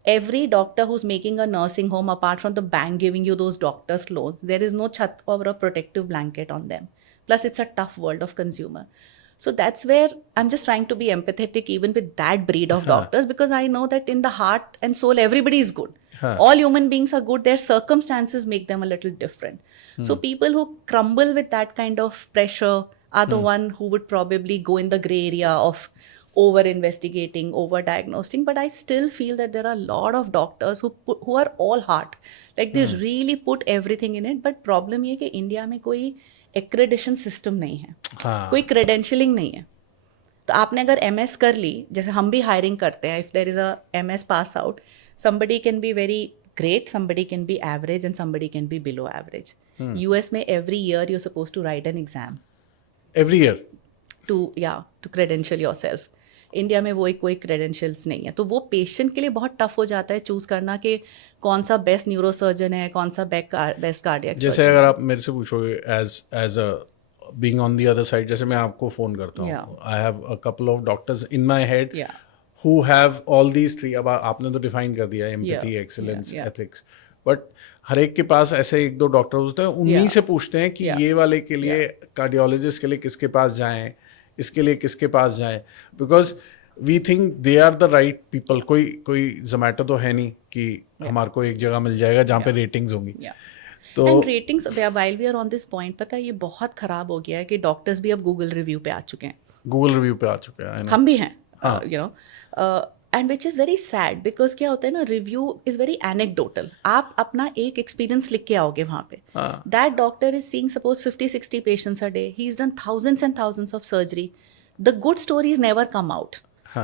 Every doctor who's making a nursing home, apart from the bank giving you those doctor's loans, there is no chat or a protective blanket on them. Plus, it's a tough world of consumer. So that's where I'm just trying to be empathetic even with that breed of doctors, because I know that in the heart and soul, everybody is good. All human beings are good. Their circumstances make them a little different. So people who crumble with that kind of pressure are the one who would probably go in the gray area of over investigating, over diagnosing. But I still feel that there are a lot of doctors who are all heart, like they really put everything in it. But problem ये कि India में कोई accreditation system नहीं है, कोई क्रेडेंशियलिंग नहीं है. तो आपने अगर MS कर ली, जैसे हम भी हायरिंग करते हैं, if there is a MS pass out, somebody can be very great, somebody can be average, and somebody can be below average. US में every year you're supposed to write an exam Every year. to credential yourself. India में वो कोई credentials नहीं है, तो वो patient के लिए बहुत टफ हो जाता है चूज करना कि कौन सा बेस्ट न्यूरोसर्जन है, कौन सा बेस्ट कार्डियक. जैसे अगर आप मेरे से पूछोगे as a being on the other side, जैसे मैं आपको फोन करता हूँ, I have a couple of doctors in my head who have all these three. अब आपने तो डिफाइन कर दिया, एम्पैथी, एक्सीलेंस, एथिक्स, बट हर एक के पास ऐसे एक दो डॉक्टर होते हैं, उन्हीं से पूछते हैं कि ये वाले के लिए कार्डियोलॉजिस्ट के लिए किसके पास जाएं, इसके लिए किसके पास जाएं, because we think they are the right people. कोई जोमेटो तो है नहीं कि हमारे को एक जगह मिल जाएगा जहाँ पे रेटिंग्स होंगी. तो and ratings, while we are on this point, पता है ये बहुत खराब हो गया है कि डॉक्टर्स भी अब गूगल रिव्यू पे आ चुके हैं. गूगल रिव्यू पे आ चुके हैं, हम भी हैं, you know, and which is very sad, because क्या होता है ना, रिव्यू इज़ वेरी एनेक्डोटल. आप अपना एक एक्सपीरियंस लिख के आओगे वहाँ पे. That doctor is seeing suppose 50-60 patients a day, he is done thousands and thousands of surgery. The good stories never come out.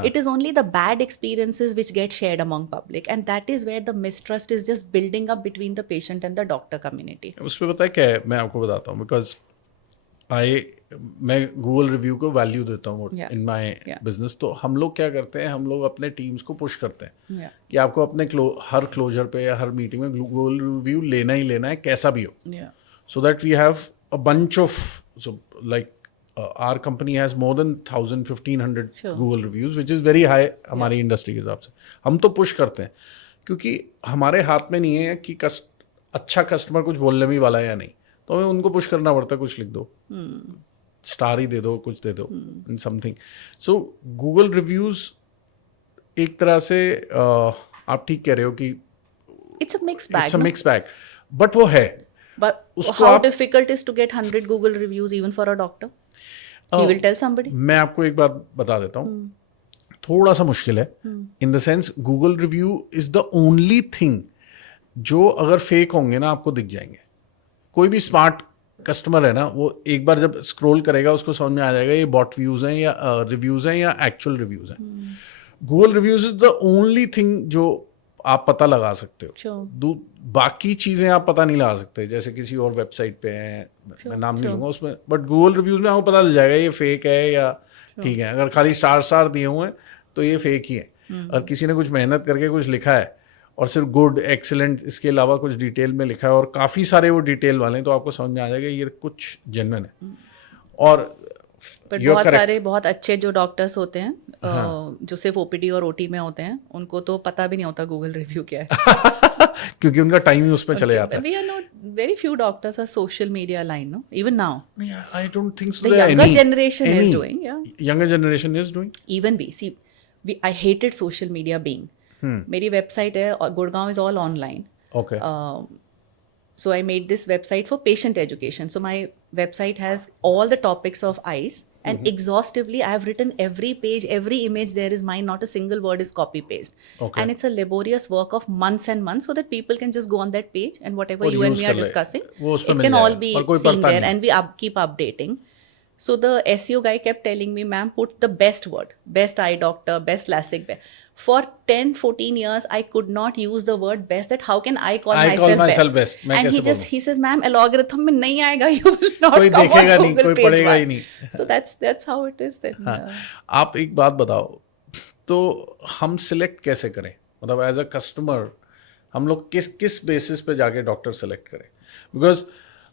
It is only the bad experiences which get shared among public, and that is where the mistrust is just building up between the patient and the doctor community. उस पर पता है क्या है, मैं आपको बताता हूँ, बिकॉज मैं गूगल रिव्यू को वैल्यू देता हूँ इन माय बिजनेस. तो हम लोग क्या करते हैं, हम लोग अपने टीम्स को पुश करते हैं कि आपको अपने हर क्लोजर पे या हर मीटिंग में गूगल रिव्यू लेना ही लेना है, कैसा भी हो, so that we have a bunch of, so like our company has more than 1,000-1,500 Google reviews, which is very high हमारी इंडस्ट्री के हिसाब से. हम तो पुश करते हैं क्योंकि हमारे हाथ में नहीं है कि अच्छा कस्टमर कुछ बोलने भी वाला है या नहीं, तो हमें उनको पुश करना पड़ता है, कुछ लिख दो, स्टार ही दे दो, कुछ दे दो, समथिंग. सो गूगल रिव्यूज एक तरह से आप ठीक कह रहे हो कि it's a mixed bag, but वो है. But how difficult is to get 100 Google reviews even for a doctor? He will tell somebody. मैं आपको एक बात बता देता हूँ, थोड़ा सा मुश्किल है, in the sense Google review is the only thing जो अगर फेक होंगे ना आपको दिख जाएंगे. कोई भी स्मार्ट कस्टमर है ना, वो एक बार जब स्क्रॉल करेगा उसको समझ में आ जाएगा ये बॉट व्यूज हैं या रिव्यूज हैं या एक्चुअल रिव्यूज हैं. Google reviews is the only thing जो आप पता लगा सकते हो. बाकी चीज़ें आप पता नहीं लगा सकते, जैसे किसी और वेबसाइट पे हैं, मैं नाम नहीं लूँगा उसमें, बट गूगल रिव्यूज़ में आपको पता चल जाएगा ये फेक है या ठीक है. अगर खाली स्टार दिए हुए हैं तो ये फेक ही है. और किसी ने कुछ मेहनत करके कुछ लिखा है और सिर्फ गुड, एक्सीलेंट, इसके अलावा कुछ डिटेल में लिखा है और काफ़ी सारे वो डिटेल वाले हैं, तो आपको समझ में आ जाएगा ये कुछ जेन्युइन है. और बट बहुत सारे बहुत अच्छे जो डॉक्टर्स होते हैं, जो सिर्फ ओपीडी और ओटी में होते हैं, उनको तो पता भी नहीं होता गूगल रिव्यू क्या है. क्योंकि उनका टाइम ही उसमें चले जाता है. We are not, very few doctors are social media aligned, no? Even now. Yeah, I don't think so. The younger generation is doing, yeah. Younger generation is doing. Even we, see, I hated social media being. मेरी website है और Gurgaon is all online. Okay. So I made this website for patient education. So my website has all the topics of eyes, and exhaustively I have written every page, every image there is mine, not a single word is copy paste. Okay. And it's a laborious work of months and months, so that people can just go on that page and whatever you and me are discussing, it can all be seen there, and we keep updating. So the SEO guy kept telling me, ma'am, put the best word, best eye doctor, best LASIK. For 10-14 years, I could not use the word best. That how can I call myself best? And he says, ma'am, algorithm में नहीं आएगा, you will not कोई come देखेगा on नहीं, Google कोई page पढ़ेगा one. ही नहीं. So that's how it is then. आप एक बात बताओ, तो हम सिलेक्ट कैसे करें, मतलब एज अ कस्टमर हम लोग किस बेसिस पे जाके डॉक्टर सेलेक्ट करें? बिकॉज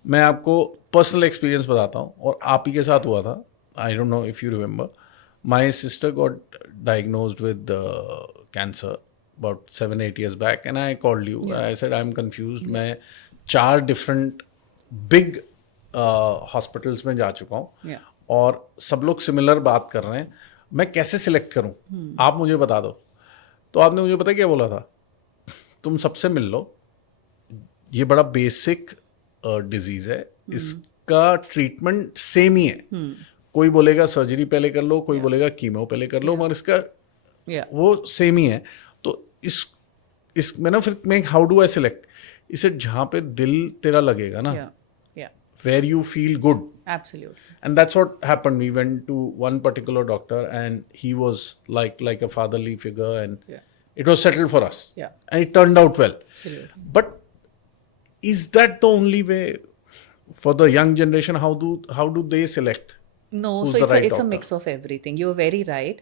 मैं आपको पर्सनल एक्सपीरियंस बताता हूँ, और आप ही के साथ हुआ था. I don't know if you remember, my sister got diagnosed with cancer about 7-8 years back, and I called you. I said I'm confused. मैं 4 different big हॉस्पिटल्स में जा चुका हूँ, और सब लोग सिमिलर बात कर रहे हैं, मैं कैसे सिलेक्ट करूँ? आप मुझे बता दो. तो आपने मुझे पता क्या बोला था? तुम सबसे मिल लो, ये बड़ा बेसिक डिजीज है, इसका ट्रीटमेंट सेम ही है. कोई बोलेगा सर्जरी पहले कर लो, कोई बोलेगा कीमो पहले कर लो, मगर इसका वो सेम ही है. तो इस मैं ना फिर मैं हाउ डू आई सिलेक्ट इसे? जहाँ पे दिल तेरा लगेगा ना, where you feel good. Absolutely. And that's what happened. We went to one particular doctor, and he was like a fatherly figure, and it was settled for us. And it turned out well. Absolutely. But is that the only way for the young generation? How do they select? No, who's so the right it's a doctor? mix of everything. You're very right.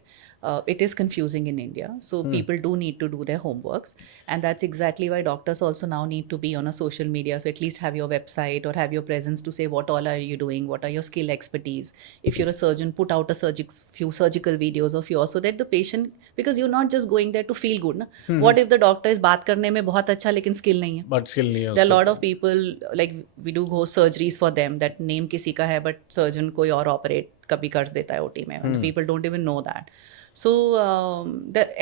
It is confusing in India, so people do need to do their homeworks, and that's exactly why doctors also now need to be on a social media. So at least have your website or have your presence to say what all are you doing, what are your skill expertise. If you're a surgeon, put out a few surgical videos of yours so that the patient, because you're not just going there to feel good, na? What if the doctor is बात करने में बहुत अच्छा लेकिन skill नहीं है? But skill नहीं है. There are a lot of people, like we do go surgeries for them that name किसी का है but surgeon कोई और operate कभी कर देता है OT में. And people don't even know that. So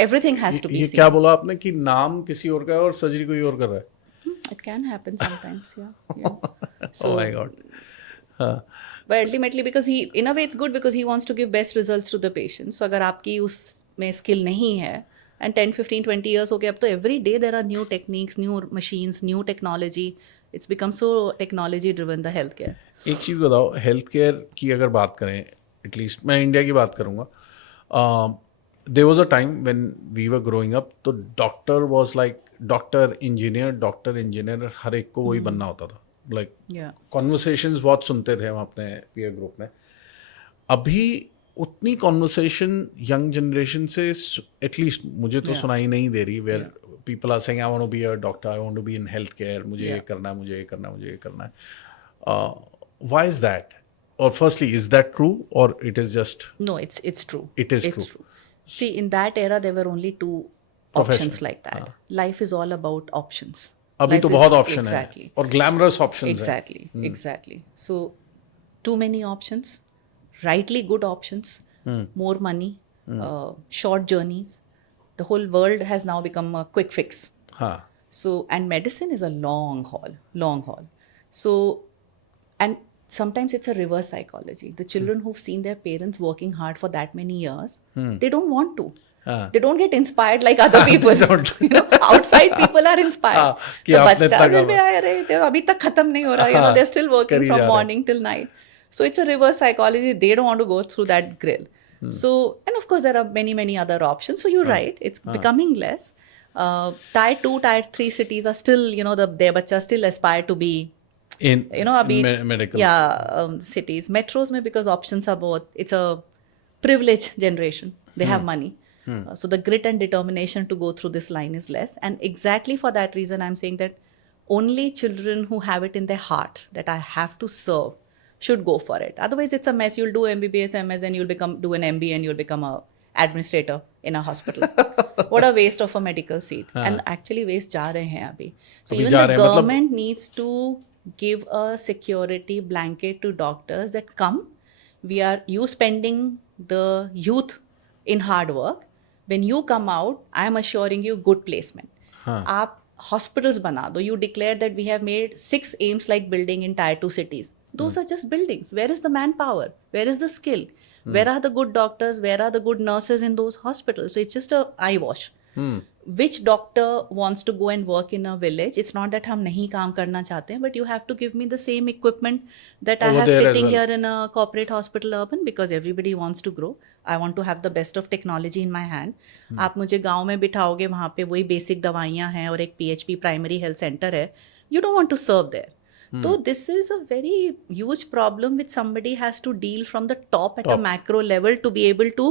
everything has to be ये seen. क्या बोला आपने कि नाम किसी और का है और सर्जरी कोई और कर रहा है? It can happen sometimes, yeah. So, Oh my God. but ultimately, because he, in a way, it's good because he wants to give best results to the patient. So अगर आपकी उसमें skill नहीं है, and 10, 15, 20 years हो गए, अब तो every day there are new techniques, new machines, new technology. It's become so technology driven, the healthcare. एक चीज़ बताओ, हेल्थ केयर की अगर बात करें, एटलीस्ट मैं इंडिया की बात करूँगा. There was a time when we were growing up, तो doctor was like doctor engineer, हर एक को वही बनना होता था. लाइक कॉन्वर्सेशंस बहुत सुनते थे हम अपने पीयर ग्रुप में. अभी उतनी कॉन्वर्सेशन यंग जनरेशन से एटलीस्ट मुझे तो सुनाई नहीं दे रही, where people are saying I want to be a doctor, I want to be in health care, मुझे ये करना है, मुझे ये करना है, मुझे ये करना है. Why is that? Or firstly, is that true, or it is just? No, it's true. It is true. See, in that era, there were only 2 options like that. Life is all about options. अभी तो बहुत option है, exactly. और glamorous options exactly, exactly. So, too many options, rightly good options, more money, short journeys. The whole world has now become a quick fix. So, and medicine is a long haul. So, and sometimes it's a reverse psychology. The children who've seen their parents working hard for that many years, they don't want to. They don't get inspired like other people. You know, outside people are inspired. तो बच्चा घर में आया रहे थे, अभी तक खत्म नहीं हो रहा. You know, they're still working from morning till night. So it's a reverse psychology. They don't want to go through that grill. So, and of course there are many other options. So you're right. It's becoming less. Tier 2, Tier 3 cities are still, you know, their bachcha still aspire to be in, you know, abhi, medical. Cities. Metros mein, because options are both, it's a privileged generation. They have money. So the grit and determination to go through this line is less. And exactly for that reason, I'm saying that only children who have it in their heart that I have to serve should go for it. Otherwise, it's a mess. You'll do MBBS, MS, and you'll do an MBA, and you'll become a administrator in a hospital. What a waste of a medical seat. And actually waste जा रहे हैं अभी. So even the government needs to give a security blanket to doctors that come, you spending the youth in hard work, when you come out, I am assuring you good placement. आप hospitals बना दो, you declare that we have made 6 AIIMS like building in Tier 2 cities. Those are just buildings. Where is the manpower? Where is the skill? Where are the good doctors? Where are the good nurses in those hospitals? So it's just a eyewash. Which doctor wants to go and work in a village? It's not that हम नहीं काम करना चाहते हैं, but you have to give me the same equipment that I have sitting here in a corporate hospital urban, because everybody wants to grow. I want to have the best of technology in my hand. आप मुझे गांव में बिठाओगे, वहाँ पे वही basic दवाइयाँ हैं और एक PHP प्राइमरी हेल्थ सेंटर है. You don't want to serve there. So this is a very huge problem which somebody has to deal from the top at a macro level to be able to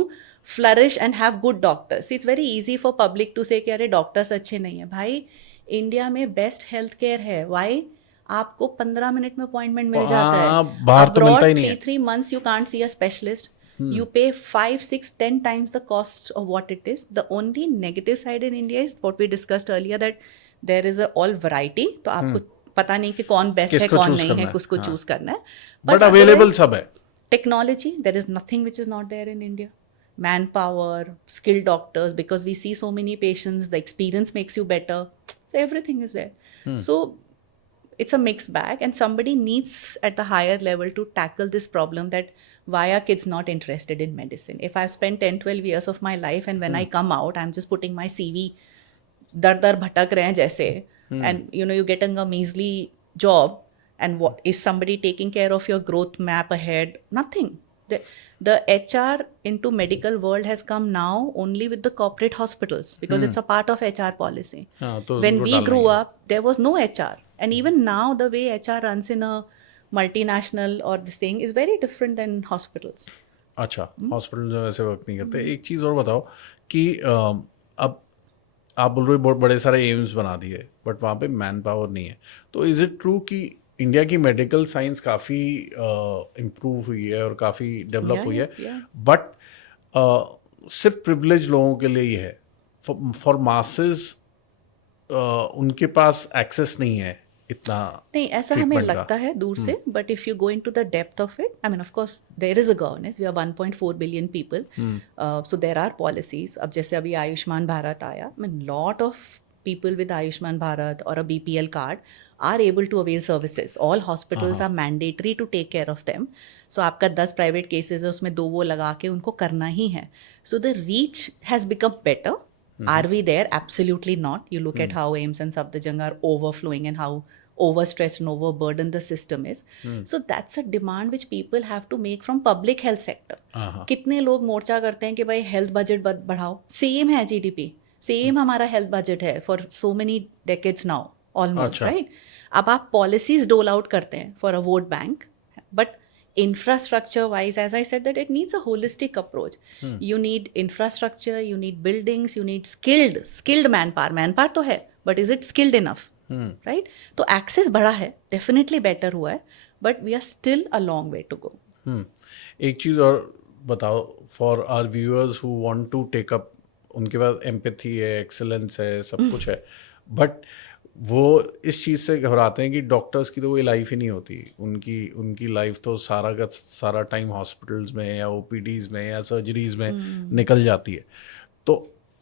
flourish and have good doctors. See, it's very easy for public to say कि अरे doctors अच्छे नहीं है. भाई, India में best health care है. Y? आपको 15 minute में अपॉइंटमेंट मिल जाता है. बाहर तो मिलता ही नहीं है. 3 months you can't see a specialist. You pay 5, 6, 10 times the cost of what it is. The only negative side in India is what we discussed earlier, that there is a all variety. तो आपको पता नहीं कि कौन best है कौन नहीं है, किसको चूज करना है. बट अवेलेबल सब है. Technology, there is nothing which is not there in India. Manpower, skilled doctors, because we see so many patients, the experience makes you better. So everything is there. So it's a mixed bag, and somebody needs at the higher level to tackle this problem, that why are kids not interested in medicine? If I've spent 10, 12 years of my life and when I come out, I'm just putting my CV, dar bhatak rahe hain jaise, and you're getting a measly job, and what is somebody taking care of your growth map ahead? Nothing. The HR into medical world has come now only with the corporate hospitals, because it's a part of HR policy. When we grew up, there was no HR. And even now, the way HR runs in a multinational or this thing is very different than hospitals. अच्छा, hospital जो वैसे work नहीं करते. एक चीज़ और बताओ कि अब आप बोल रहे हो बहुत बड़े सारे एम्स बना दिए, बट वहाँ पे मैन पावर नहीं है. तो इज़ इट ट्रू कि इंडिया की मेडिकल साइंस काफ़ी इम्प्रूव हुई है और काफ़ी डेवलप हुई है, बट सिर्फ प्रिविलेज लोगों के लिए ही है, फॉर मासेस उनके पास एक्सेस नहीं है इतना? नहीं, ऐसा हमें लगता है दूर से, but if you go into the depth of it, I mean of course there is a governance. We are 1.4 billion people, so there are policies. अब जैसे अभी आयुष्मान भारत आया, I mean lot of people with Ayushman Bharat or a BPL card are able to avail services. All hospitals are mandatory to take care of them. So आपका 10 private cases है, उसमें 2 वो लगा के उनको करना ही है. So the reach has become better. Are we there? Absolutely not. You look at how AIIMS and Safdarjung are overflowing and how overstressed and overburdened the system is. So that's a demand which people have to make from public health sector. कितने लोग मोर्चा करते हैं कि भाई health budget बढ़ाओ. Same है GDP. Same हमारा health budget है for so many decades now almost, right? अब आप पॉलिसीज डोल आउट करते हैं for a vote bank, but infrastructure wise, as I said, that it needs a holistic approach. You need infrastructure, you need buildings, you need skilled manpower तो है, but is it skilled enough, right? तो access बढ़ा है, definitely better हुआ है, but we are still a long way to go. एक चीज़ और बताओ for our viewers who want to take up, उनके पास एम्पैथी है, एक्सेलेंस है, सब कुछ है, बट वो इस चीज़ से घबराते हैं कि डॉक्टर्स की तो कोई लाइफ ही नहीं होती. उनकी लाइफ तो सारा टाइम हॉस्पिटल्स में या OPDs में या सर्जरीज में निकल जाती है. तो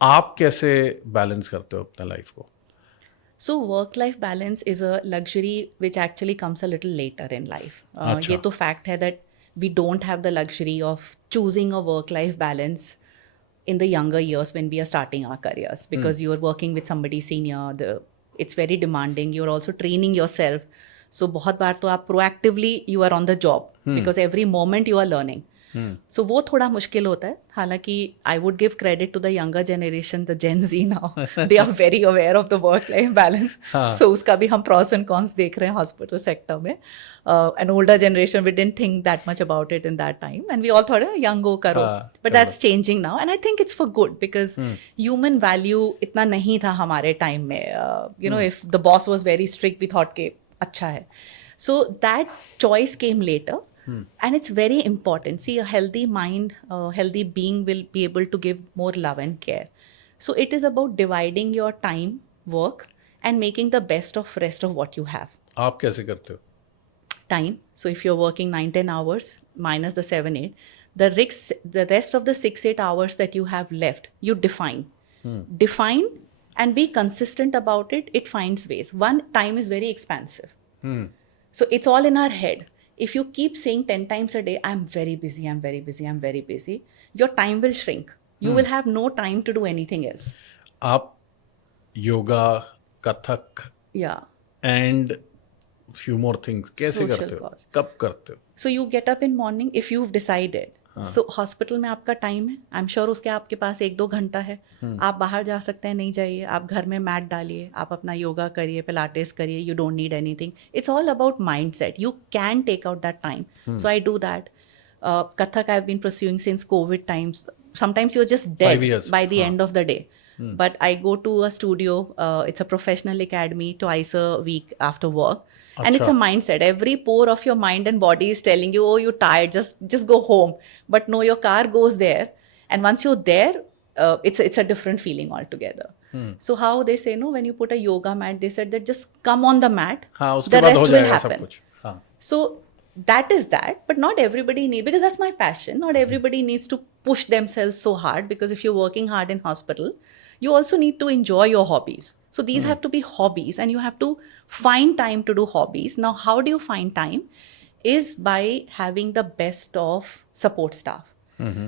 आप कैसे बैलेंस करते हो अपने लाइफ को? So work-life balance is a luxury which actually comes a little later in life. ये तो fact है that we don't have the luxury of choosing a work-life balance in the younger years when we are starting our careers, because you are working with somebody senior, it's very demanding, you're also training yourself. So बहुत बार तो आप proactively you are on the job, because every moment you are learning. So वो थोड़ा मुश्किल होता है. हालांकि I would give credit to the younger generation, the Gen Z now. They are very aware of the work-life balance. So उसका भी हम pros and cons देख रहे हैं hospital sector में. An older generation, we didn't think that much about it in that time, and we all thought, young go karo. But that's changing now, and I think it's for good, because human value इतना नहीं था हमारे time में. If the boss was very strict, we thought कि अच्छा है. So that choice came later. And it's very important. See, a healthy mind, a healthy being will be able to give more love and care. So it is about dividing your time, work, and making the best of rest of what you have. आप कैसे करते हो? Time. So if you're working 9-10 hours minus the 7-8, the rest of the 6-8 hours that you have left, you define. Define and be consistent about it. It finds ways. One, time is very expansive. So it's all in our head. If you keep saying 10 times a day, I'm very busy, I'm very busy, I'm very busy, your time will shrink. You will have no time to do anything else. आप yoga, Kathak, and few more things कैसे करते हो? कब करते हो? So you get up in morning if you've decided. So hospital में आपका time है, आई एम श्योर उसके आपके पास 1-2 घंटा है. आप बाहर जा सकते हैं, नहीं जाइए. आप घर में मैट डालिए, आप अपना योगा करिए, पिलाटेस करिए. You don't need anything. It's all about mindset. You can take out that time. So I do that. Kathak I've been pursuing since COVID times. Sometimes you're just dead by the end of the day. but I go to a studio. It's a professional academy twice a week after work. And it's a mindset. Every pore of your mind and body is telling you, oh, you're tired, just go home. But no, your car goes there. And once you're there, it's a different feeling altogether. So how they say, no, when you put a yoga mat, they said that just come on the mat, हाँ, उसके the बाद हो rest will जाएगा सब happen. कुछ. हाँ. So that is that, but not everybody need, because that's my passion. Not everybody needs to push themselves so hard, because if you're working hard in hospital, you also need to enjoy your hobbies. So these have to be hobbies, and you have to find time to do hobbies. Now, how do you find time? Is by having the best of support staff.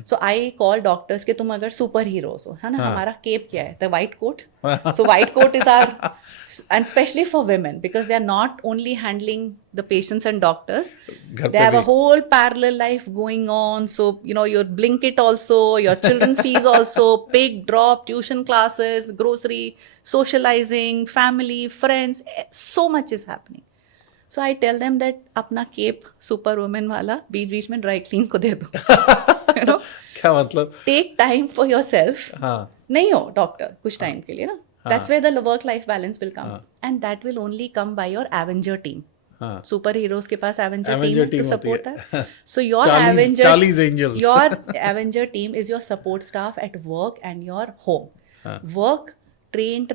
So I call doctors कि तुम अगर super heroes हो, है ना, हमारा cap क्या है, the white coat. So white coat is our, and especially for women, because they are not only handling the patients and doctors, they have a whole parallel life going on. So your Blinkit also, your children's fees also, pick, drop, tuition classes, grocery, socializing, family, friends, so much is happening. So I tell them that अपना cap super women वाला बीच बीच में dry clean को दे दो. क्या मतलब? Take time for yourself. हाँ. नहीं हो डॉक्टर कुछ टाइम के लिए ना. That's where the work life balance will come, and that will only come by your Avenger team. Super heroes के पास Avenger team है to support that. So your Charlie's Angels. your Avenger team is your support staff at work and your home. Work, train,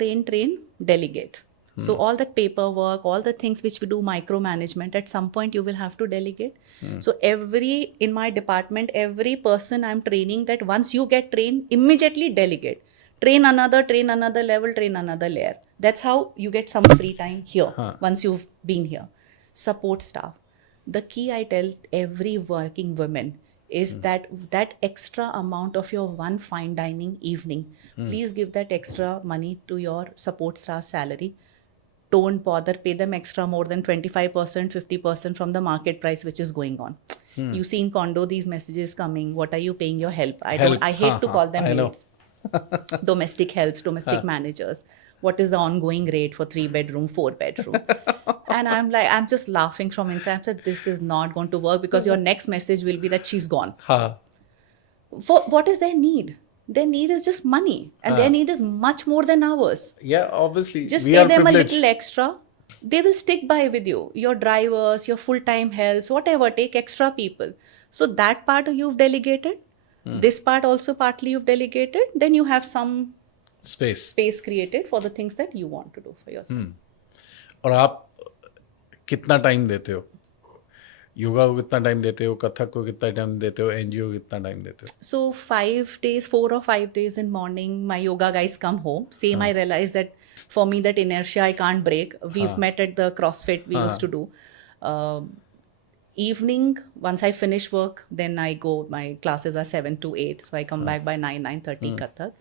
delegate. So all that paperwork, all the things which we do micromanagement, at some point you will have to delegate. So in my department, every person I'm training, that once you get trained, immediately delegate. Train another level, train another layer. That's how you get some free time here, once you've been here. Support staff. The key I tell every working woman is that extra amount of your one fine dining evening, please give that extra money to your support staff salary. Don't bother, pay them extra more than 25%, 50% from the market price which is going on. You see in condo these messages coming, what are you paying your help? I hate to call them maids. Domestic helps, domestic managers. What is the ongoing rate for 3-bedroom, 4-bedroom? And I'm just laughing from inside. I said, this is not going to work, because your next message will be that she's gone. What is their need? Their need is just money, and their need is much more than ours. Yeah, obviously. Just pay them a little extra. They will stick by with you. Your drivers, your full-time helps, whatever, take extra people. So that part you've delegated. This part also partly you've delegated. Then you have some space created for the things that you want to do for yourself. और आप कितना time देते हो? योगा को कितना time देते हो? कथक को कितना टाइम देते हो? एनजीओ को कितना टाइम देते हो? So 4 or 5 days in morning, my yoga guys come home. Same, I realize that for me, that inertia I can't break. We've met at the CrossFit we used to do. Evening, once I finish work, then I go, my classes are 7 to 8. So I come back by 9:30 Kathak.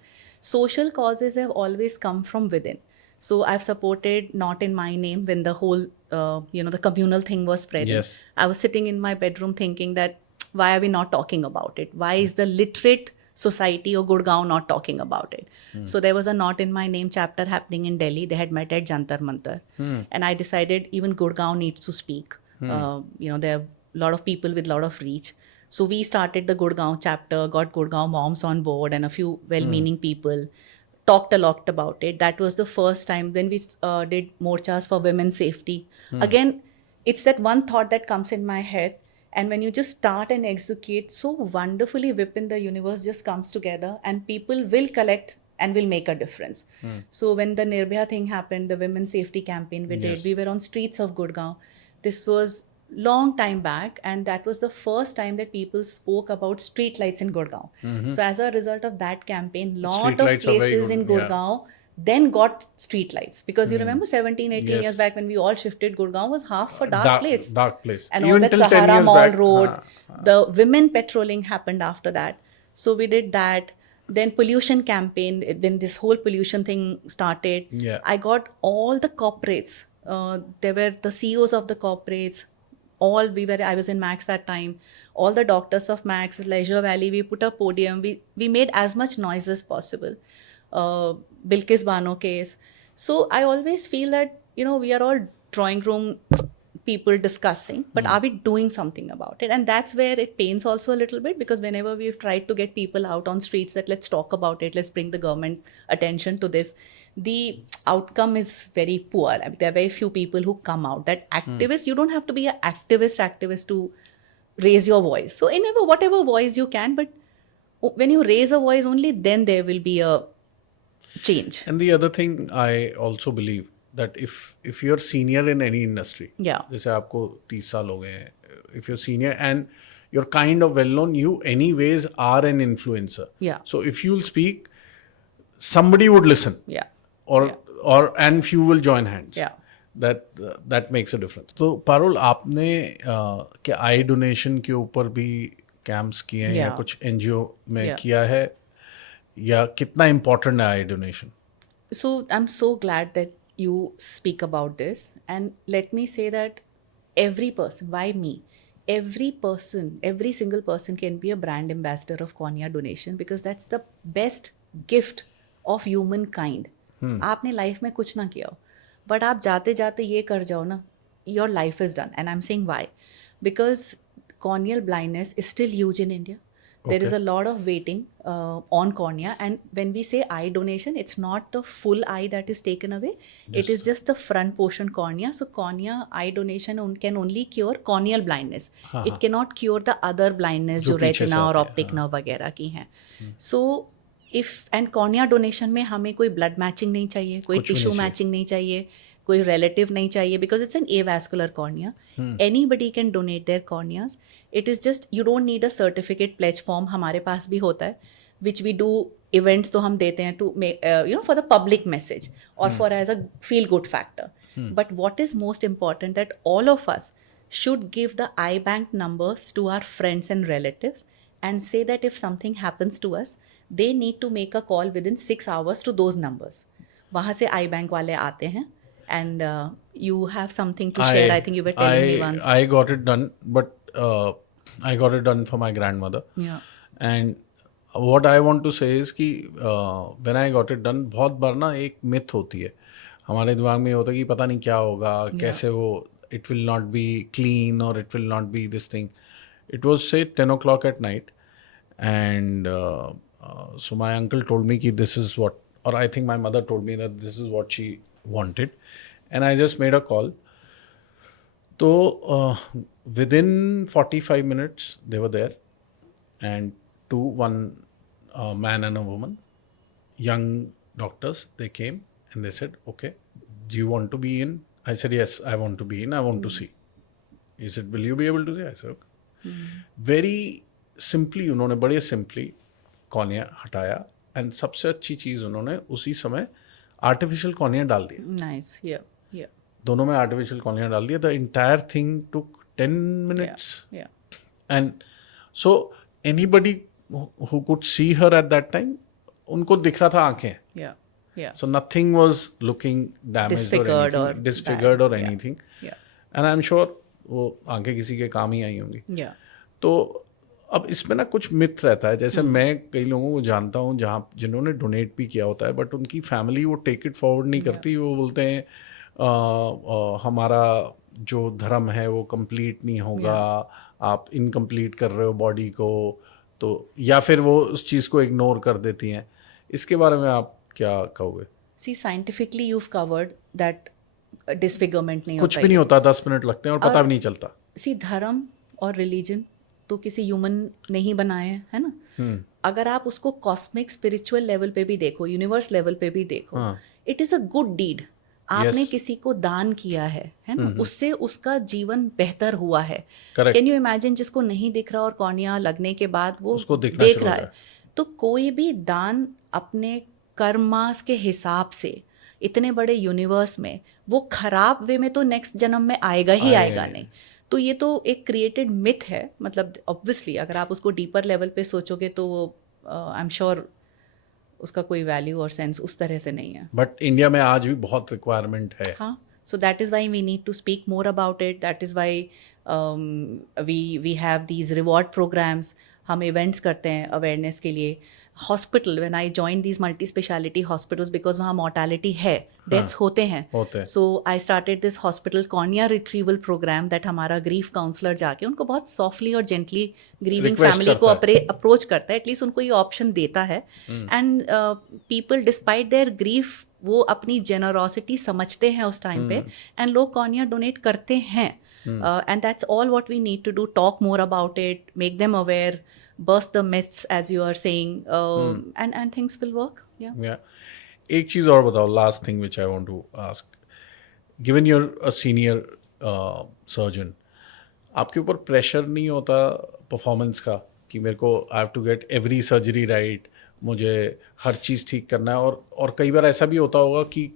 Social causes have always come from within. So I've supported Not in My Name when the whole, the communal thing was spreading. Yes. I was sitting in my bedroom thinking that, why are we not talking about it? Why is the literate society or Gurgaon not talking about it? So there was a Not in My Name chapter happening in Delhi. They had met at Jantar Mantar. And I decided even Gurgaon needs to speak. There are a lot of people with a lot of reach. So we started the Gurgaon chapter, got Gurgaon moms on board and a few well-meaning people. Talked a lot about it. That was the first time when we did morchas for women's safety. Again, it's that one thought that comes in my head. And when you just start and execute, so wonderfully Vipin, the universe just comes together and people will collect and will make a difference. So when the Nirbhaya thing happened, the women's safety campaign we did, we were on streets of Gurgaon. This was long time back, and that was the first time that people spoke about street lights in Gurgaon. So as a result of that campaign, lot of places in Gurgaon then got street lights, because you remember 17-18 years back when we all shifted, Gurgaon was half a dark place. And even all that Sahara Mall Road, the women patrolling happened after that. So we did that. Then pollution campaign, when this whole pollution thing started, I got all the corporates. There were the CEOs of the corporates. I was in Max that time. All the doctors of Max, Leisure Valley, we put a podium. We made as much noise as possible. Bilkis Bano case. So I always feel that, we are all drawing room people discussing, but are we doing something about it? And that's where it pains also a little bit, because whenever we've tried to get people out on streets that let's talk about it, let's bring the government attention to this, the outcome is very poor. I mean, there are very few people who come out. That activists, you don't have to be an activist to raise your voice. So in whatever voice you can, but when you raise a voice, only then there will be a change. And the other thing I also believe that if you're senior in any industry, Yeah. जैसे आपको 30 साल हो गए हैं, if you're senior and you're kind of well known, you anyways are an influencer. Yeah. So if you'll speak, somebody would listen. Yeah. or and few will join hands. Yeah. that makes a difference. तो पारुल, आपने क्या आई donation के ऊपर भी camps किए हैं या Yeah. कुछ एनजीओ में Yeah. किया है, या कितना इम्पोर्टेंट है आई donation? So I'm so glad that you speak about this. And let me say that every person, why me? Every person, every single person can be a brand ambassador of Konya Donation, because that's the best gift of humankind. आपने life में कुछ ना किया हो, but आप जाते जाते ये कर जाओ ना, your life is done. And I am saying why, because corneal blindness is still huge in India. There is a lot of waiting on cornea, and when we say eye donation, it's not the full eye that is taken away. It is just the front portion cornea. So cornea eye donation can only cure corneal blindness. It cannot cure the other blindness जो retina और optic nerve वगैरह की हैं. So if and cornea donation में हमें कोई blood matching नहीं चाहिए, कोई tissue matching नहीं चाहिए, कोई relative नहीं चाहिए, because it's an avascular cornea. Anybody can donate their corneas. It is just, you don't need a certificate pledge form. हमारे पास भी होता है, which we do events तो हम देते हैं to make, for the public message or for as a feel good factor. But what is most important, that all of us should give the eye bank numbers to our friends and relatives and say that if something happens to us, they need to make a call within 6 hours to those numbers. वहाँ से eye bank वाले आते हैं. And you have something to share. I think you were telling me once. I got it done, but I got it done for my grandmother. Yeah. And what I want to say is कि when I got it done, बहुत बार ना एक myth होती है हमारे दिमाग में, होता है कि पता नहीं क्या होगा, कैसे वो, it will not be clean or it will not be this thing. It was say 10 o'clock at night, and so my uncle told me कि this is what, or I think my mother told me that this is what she wanted, and I just made a call. So within 45 minutes they were there, and one man and a woman, young doctors, they came and they said, okay, do you want to be in? I said, yes, I want to be in, I want to see. He said, will you be able to see? I said, okay. Very simply उन्होंने बड़े simply cornea हटाया, and सबसे अच्छी चीज़ उन्होंने उसी समय artificial cornea डाल दिया. Nice. Yeah. दोनों में आर्टिफिशियल कॉर्निया डाल दिया. The entire thing took 10 minutes. Yeah. And so anybody who could see her at that time, उनको दिख रहा था आंखें. Yeah. So nothing was looking damaged disfigured or anything. Yeah. And I'm sure वो आंखें किसी के काम ही आई होंगी. Yeah. तो अब इसमें ना कुछ मिथ रहता है. जैसे मैं कई लोगों को जानता हूँ जिन्होंने डोनेट भी किया होता है, बट उनकी फैमिली वो टेक इट फॉरवर्ड नहीं करती. वो बोलते हैं हमारा जो धर्म है वो कंप्लीट नहीं होगा, आप इनकम्प्लीट कर रहे हो बॉडी को, तो या फिर वो उस चीज़ को इग्नोर कर देती हैं. इसके बारे में आप क्या कहोगे? See, scientifically you've covered that disfigurement नहीं कुछ होता भी नहीं होता, 10 मिनट लगते हैं और पता भी नहीं चलता. सी धर्म और रिलीजन तो किसी ह्यूमन ने ही बनाए हैं, है ना. अगर आप उसको कॉस्मिक स्पिरिचुअल लेवल पे भी देखो, यूनिवर्स लेवल पे भी देखो, it is a good deed. आपने किसी को दान किया है ना, उससे उसका जीवन बेहतर हुआ है. कैन यू इमेजिन, जिसको नहीं दिख रहा और कॉर्निया लगने के बाद वो उसको दिखना देख शुरू रहा हो है. तो कोई भी दान अपने कर्मास के हिसाब से इतने बड़े यूनिवर्स में वो खराब वे में तो नेक्स्ट जन्म में आएगा ही आएगा नहीं. तो ये तो एक क्रिएटेड मिथ है. मतलब ऑब्वियसली अगर आप उसको डीपर लेवल पे सोचोगे तो वो आई एम श्योर उसका कोई वैल्यू और सेंस उस तरह से नहीं है. बट इंडिया में आज भी बहुत रिक्वायरमेंट है. हाँ, so that is why we need to speak more about it. That is why we have these reward programs. हम इवेंट्स करते हैं अवेयरनेस के लिए. Hospital when I join these multi speciality hospitals because वहाँ mortality है, deaths होते हैं. So I started this hospital cornea retrieval program that हमारा ग्रीफ काउंसलर जाके उनको बहुत सॉफ्टली और जेंटली ग्रीविंग फैमिली को अप्रोच करता है, एटलीस्ट उनको ये ऑप्शन देता है. And people despite their grief वो अपनी जेनरोसिटी समझते हैं उस टाइम पे, एंड लोग कॉर्निया डोनेट करते हैं. And that's all what we need to do, talk more about it, make them aware, burst the myths as you are saying, and things will work. Yeah. एक चीज़ और बताओ, last thing which I want to ask. Given you're a senior surgeon, आपके ऊपर pressure नहीं होता performance का कि मेरे को I have to get every surgery right, मुझे हर चीज़ ठीक करना है, और कई बार ऐसा भी होता होगा कि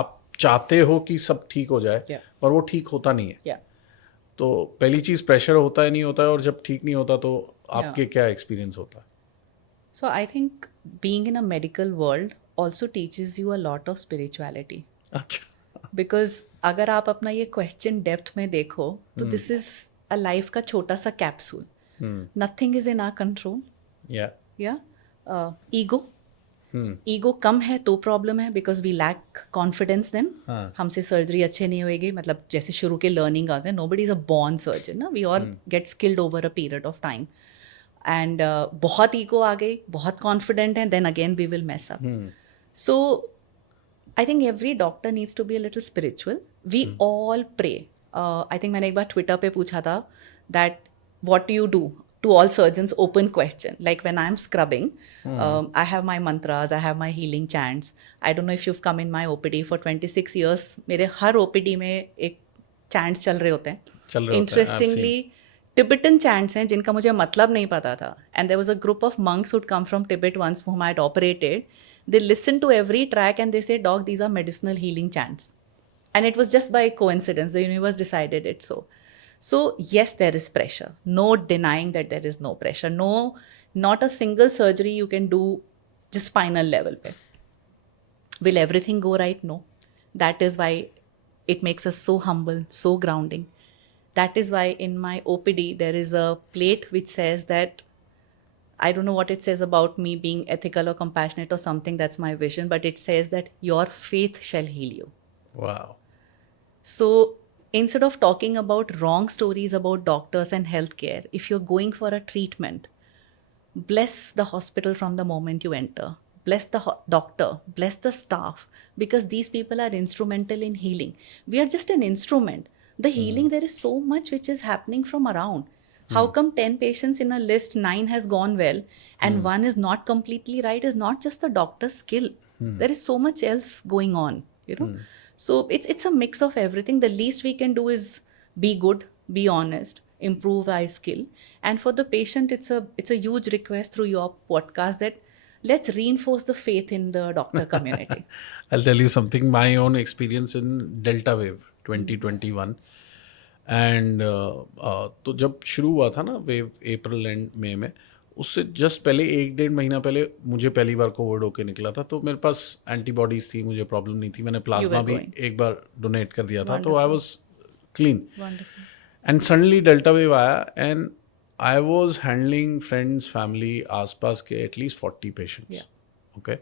आप चाहते हो कि सब ठीक हो जाए पर वो ठीक होता नहीं है. तो पहली चीज़ प्रेशर होता है नहीं होता है, और जब ठीक नहीं होता तो आपके क्या एक्सपीरियंस होता है? So I think being in a medical world also teaches you a lot of spirituality. अच्छा. Because अगर आप अपना ये क्वेश्चन डेप्थ में देखो तो दिस इज अ लाइफ का छोटा सा capsule. Nothing is in our control. Ego कम है तो प्रॉब्लम है, because we lack confidence then. हमसे सर्जरी अच्छे नहीं होएगी, मतलब जैसे शुरू के लर्निंग आते हैं, nobody is a born surgeon ना, we all get skilled over a period of time. And बहुत ईगो आ गई, बहुत कॉन्फिडेंट है, then again we will mess up. So I think every doctor needs to be a little spiritual. We all pray. I think मैंने एक बार Twitter पे पूछा था that what do you do to all surgeons, open question. Like when I'm scrubbing, I have my mantras, I have my healing chants. I don't know if you've come in my OPD for 26 years. मेरे हर OPD में एक chants चल रहे होते हैं. Interestingly, Tibetan chants हैं जिनका मुझे मतलब नहीं पता था. And there was a group of monks who'd come from Tibet once whom I had operated. They listened to every track and they said, "Doc, these are medicinal healing chants." And it was just by coincidence. The universe decided it so. So yes, there is pressure. No denying that there is no pressure. No, not a single surgery you can do just spinal level pe. Will everything go right? No. That is why it makes us so humble, so grounding. That is why in my OPD there is a plate which says that, I don't know what it says about me being ethical or compassionate or something, that's my vision, but it says that your faith shall heal you. Wow. So instead of talking about wrong stories about doctors and healthcare, if you're going for a treatment, bless the hospital from the moment you enter. Bless the doctor, bless the staff, because these people are instrumental in healing. We are just an instrument. The healing, there is so much which is happening from around. How come 10 patients in a list, 9 has gone well and 1 is not completely right, is not just the doctor's skill. There is so much else going on, you know. So it's a mix of everything. The least we can do is be good, be honest, improve our skill. And for the patient, it's a huge request through your podcast that let's reinforce the faith in the doctor community. I'll tell you something, my own experience in Delta Wave 2021. And तो जब शुरू हुआ था ना wave April and मई में, उससे just पहले 1-1.5 महीना पहले मुझे पहली बार कोविड होके निकला था. तो मेरे पास एंटीबॉडीज थी, मुझे प्रॉब्लम नहीं थी. मैंने प्लाज्मा भी एक बार डोनेट कर दिया था. तो I was clean. And suddenly delta wave आया and I was handling friends, family, आसपास के एटलीस्ट 40 पेशेंट्स. ओके,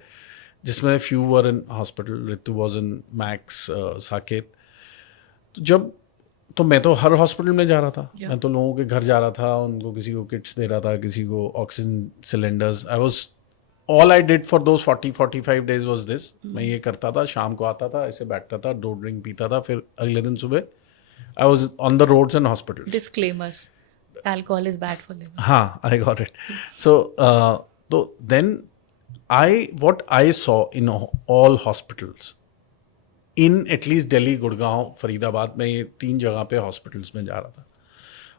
जिसमें few were in hospital. Ritu was in Max, Saket. तो मैं तो हर हॉस्पिटल में जा रहा था. मैं तो लोगों के घर जा रहा था, उनको किसी को किट्स दे रहा था, किसी को oxygen cylinders. All I did for those 40-45 days was this. मैं ये करता था, शाम को आता था, ऐसे बैठता था, 2 ड्रिंक पीता था, फिर अगले दिन सुबह I was on the roads and hospital. Disclaimer, alcohol is bad for liver. हाँ, I got it. So then what I saw in all hospitals, in at least Delhi, Gurgaon, Faridabad में, ये 3 जगह पे हॉस्पिटल्स में जा रहा था.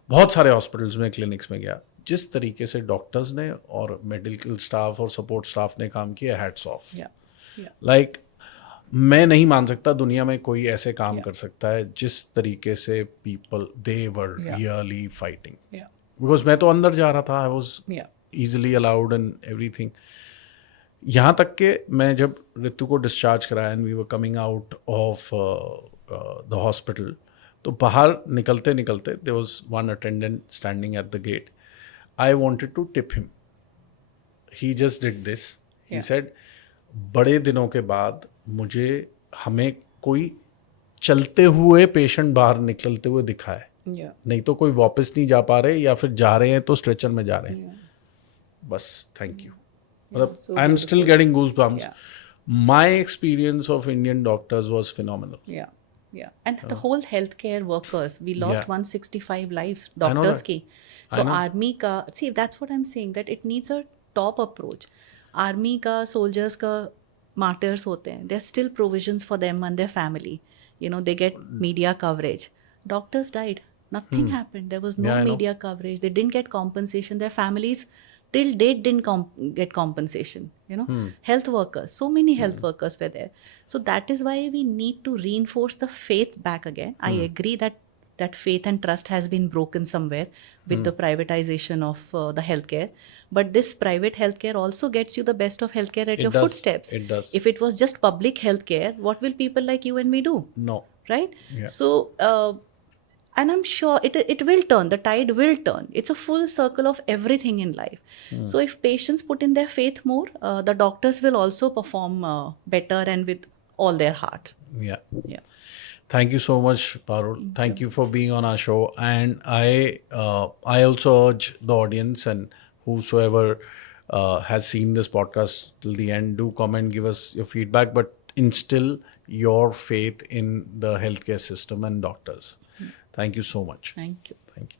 बहुत सारे हॉस्पिटल्स में, क्लिनिक्स में गया. जिस तरीके से डॉक्टर्स ने और मेडिकल स्टाफ और सपोर्ट स्टाफ ने काम किया, हैट्स ऑफ. लाइक मैं नहीं मान सकता दुनिया में कोई ऐसे काम कर सकता है जिस तरीके से people they were really fighting. Because मैं तो अंदर जा रहा था, I was easily allowed and everything. यहाँ तक कि मैं जब ऋतु को डिस्चार्ज कराया and we were coming out of the hospital, तो बाहर निकलते निकलते there was one attendant standing at the gate. I wanted to tip him. he just did this. He Yeah. said, बड़े दिनों के बाद हमें कोई चलते हुए पेशेंट बाहर निकलते हुए दिखा है, Yeah. नहीं तो कोई वापस नहीं जा पा रहे या फिर जा रहे हैं तो स्ट्रेचर में जा रहे हैं. Yeah. बस थैंक यू. मतलब so I am still getting goose bumps. Yeah. My experience of Indian doctors was phenomenal. Yeah, yeah. And the whole healthcare workers, we lost Yeah. 165 lives, I know doctors that. ki. I So know. army ka, see, that's what I'm saying, that it needs a top approach. Army ka, soldiers ka martyrs hote hain. There's still provisions for them and their family. You know, they get media coverage. Doctors died. Nothing happened. There was no Yeah, I know. media coverage. They didn't get compensation. Their families till date didn't get compensation. You know, health workers, so many health workers were there. So that is why we need to reinforce the faith back again. I agree that faith and trust has been broken somewhere with the privatization of the healthcare. But this private healthcare also gets you the best of healthcare at It your does. footsteps. It does. If it was just public healthcare, what will people like you and me do? No. Right? Yeah. So, and I'm sure it will turn, the tide will turn. It's a full circle of everything in life. So if patients put in their faith more, the doctors will also perform better and with all their heart. Yeah. Yeah. Thank you so much, Parul. Thank you for being on our show. And I also urge the audience and whosoever has seen this podcast till the end, do comment, give us your feedback, but instill your faith in the healthcare system and doctors. Thank you so much. Thank you.